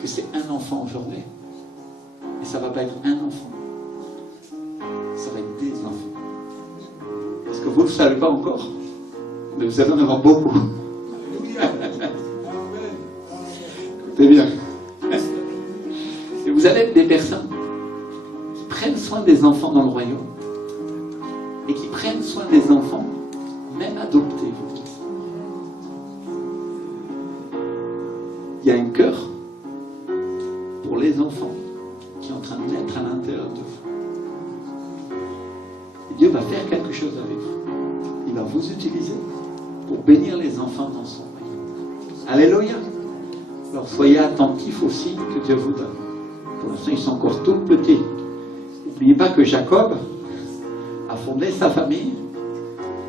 que c'est un enfant aujourd'hui. Et ça ne va pas être un enfant. Ça va être des enfants. Parce que vous ne le savez pas encore. Mais vous allez en avoir beaucoup. Écoutez bien. Et vous allez être des personnes qui prennent soin des enfants dans le royaume. Et qui prennent soin des enfants, même adoptés. Il y a un cœur pour les enfants qui est en train de naître à l'intérieur de vous. Et Dieu va faire quelque chose avec vous. Il va vous utiliser pour bénir les enfants dans son royaume. Alléluia. Alors soyez attentifs aux signes que Dieu vous donne. Pour l'instant, ils sont encore tout petits. N'oubliez pas que Jacob a fondé sa famille,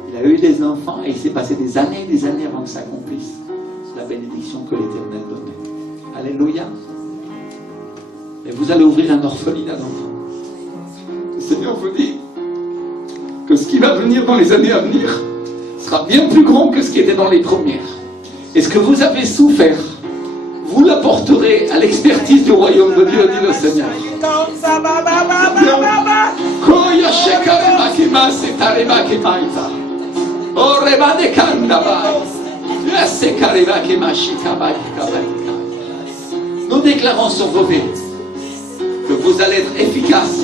il a eu des enfants et il s'est passé des années avant que s'accomplisse la bénédiction que l'Éternel donnait. Alléluia. Et vous allez ouvrir un orphelinat d'enfants. Le Seigneur vous dit que ce qui va venir dans les années à venir sera bien plus grand que ce qui était dans les premières. Et ce que vous avez souffert, vous l'apporterez à l'expertise du royaume de Dieu, dit le Seigneur. Nous déclarons sur vos vies que vous allez être efficaces.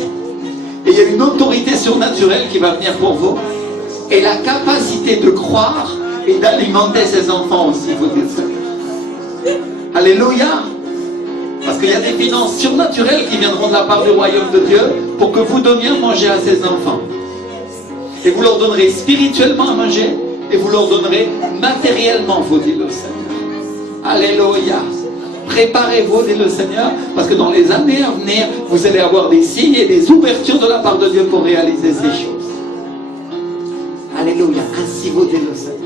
Et il y a une autorité surnaturelle qui va venir pour vous. Et la capacité de croire et d'alimenter ses enfants aussi, vous dites. Alléluia. Parce qu'il y a des finances surnaturelles qui viendront de la part du royaume de Dieu pour que vous donniez à manger à ces enfants. Et vous leur donnerez spirituellement à manger et vous leur donnerez matériellement, vous dit le Seigneur. Alléluia. Préparez-vous, dit le Seigneur, parce que dans les années à venir, vous allez avoir des signes et des ouvertures de la part de Dieu pour réaliser ces choses. Alléluia. Ainsi vous dit le Seigneur.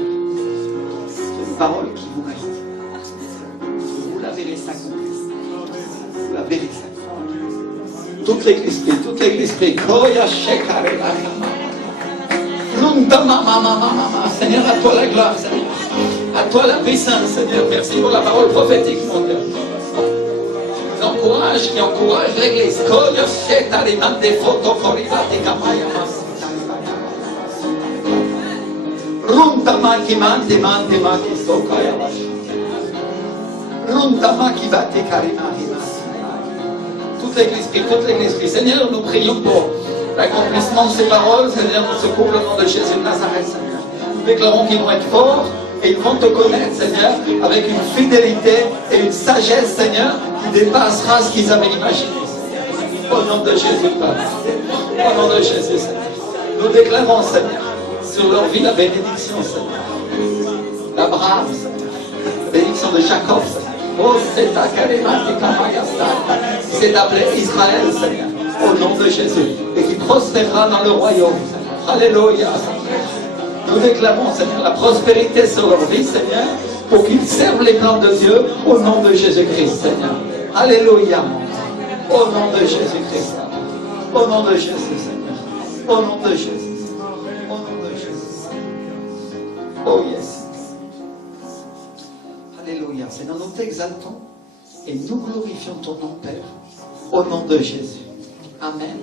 C'est une parole qui vous reste. Vous la verrez s'accomplir. Vous la verrez s'accomplir. Toute l'église prie. Seigneur, à toi la gloire, Seigneur. À toi la puissance, Seigneur. Merci pour la parole prophétique, mon Dieu. Qui encourage l'église. Toute l'église prie. Seigneur, nous prions pour l'accomplissement de ces paroles. Seigneur, nous secours le nom de Jésus de Nazareth, Seigneur. Nous déclarons qu'ils vont être forts et ils vont te connaître, Seigneur, avec une fidélité et une sagesse, Seigneur, qui dépassera ce qu'ils avaient imaginé. Au nom de Jésus, Père. Au nom de Jésus, Seigneur. Nous déclarons, Seigneur, sur leur vie la bénédiction, Seigneur. D'Abraham, Seigneur. La bénédiction de Jacob, Seigneur. Oh, c'est appelé Israël, Seigneur, au nom de Jésus, et qui prospérera dans le royaume, Seigneur. Alléluia. Nous déclarons, Seigneur, la prospérité sur leur vie, Seigneur, pour qu'ils servent les plans de Dieu au nom de Jésus-Christ, Seigneur. Alléluia. Au nom de Jésus-Christ. Au nom de Jésus, Seigneur. Au nom de Jésus. Au nom de Jésus. Oh yes. Alléluia. Seigneur, nous t'exaltons et nous glorifions ton nom, Père, au nom de Jésus. Amen.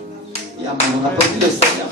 Et amen. On applaudit le Seigneur.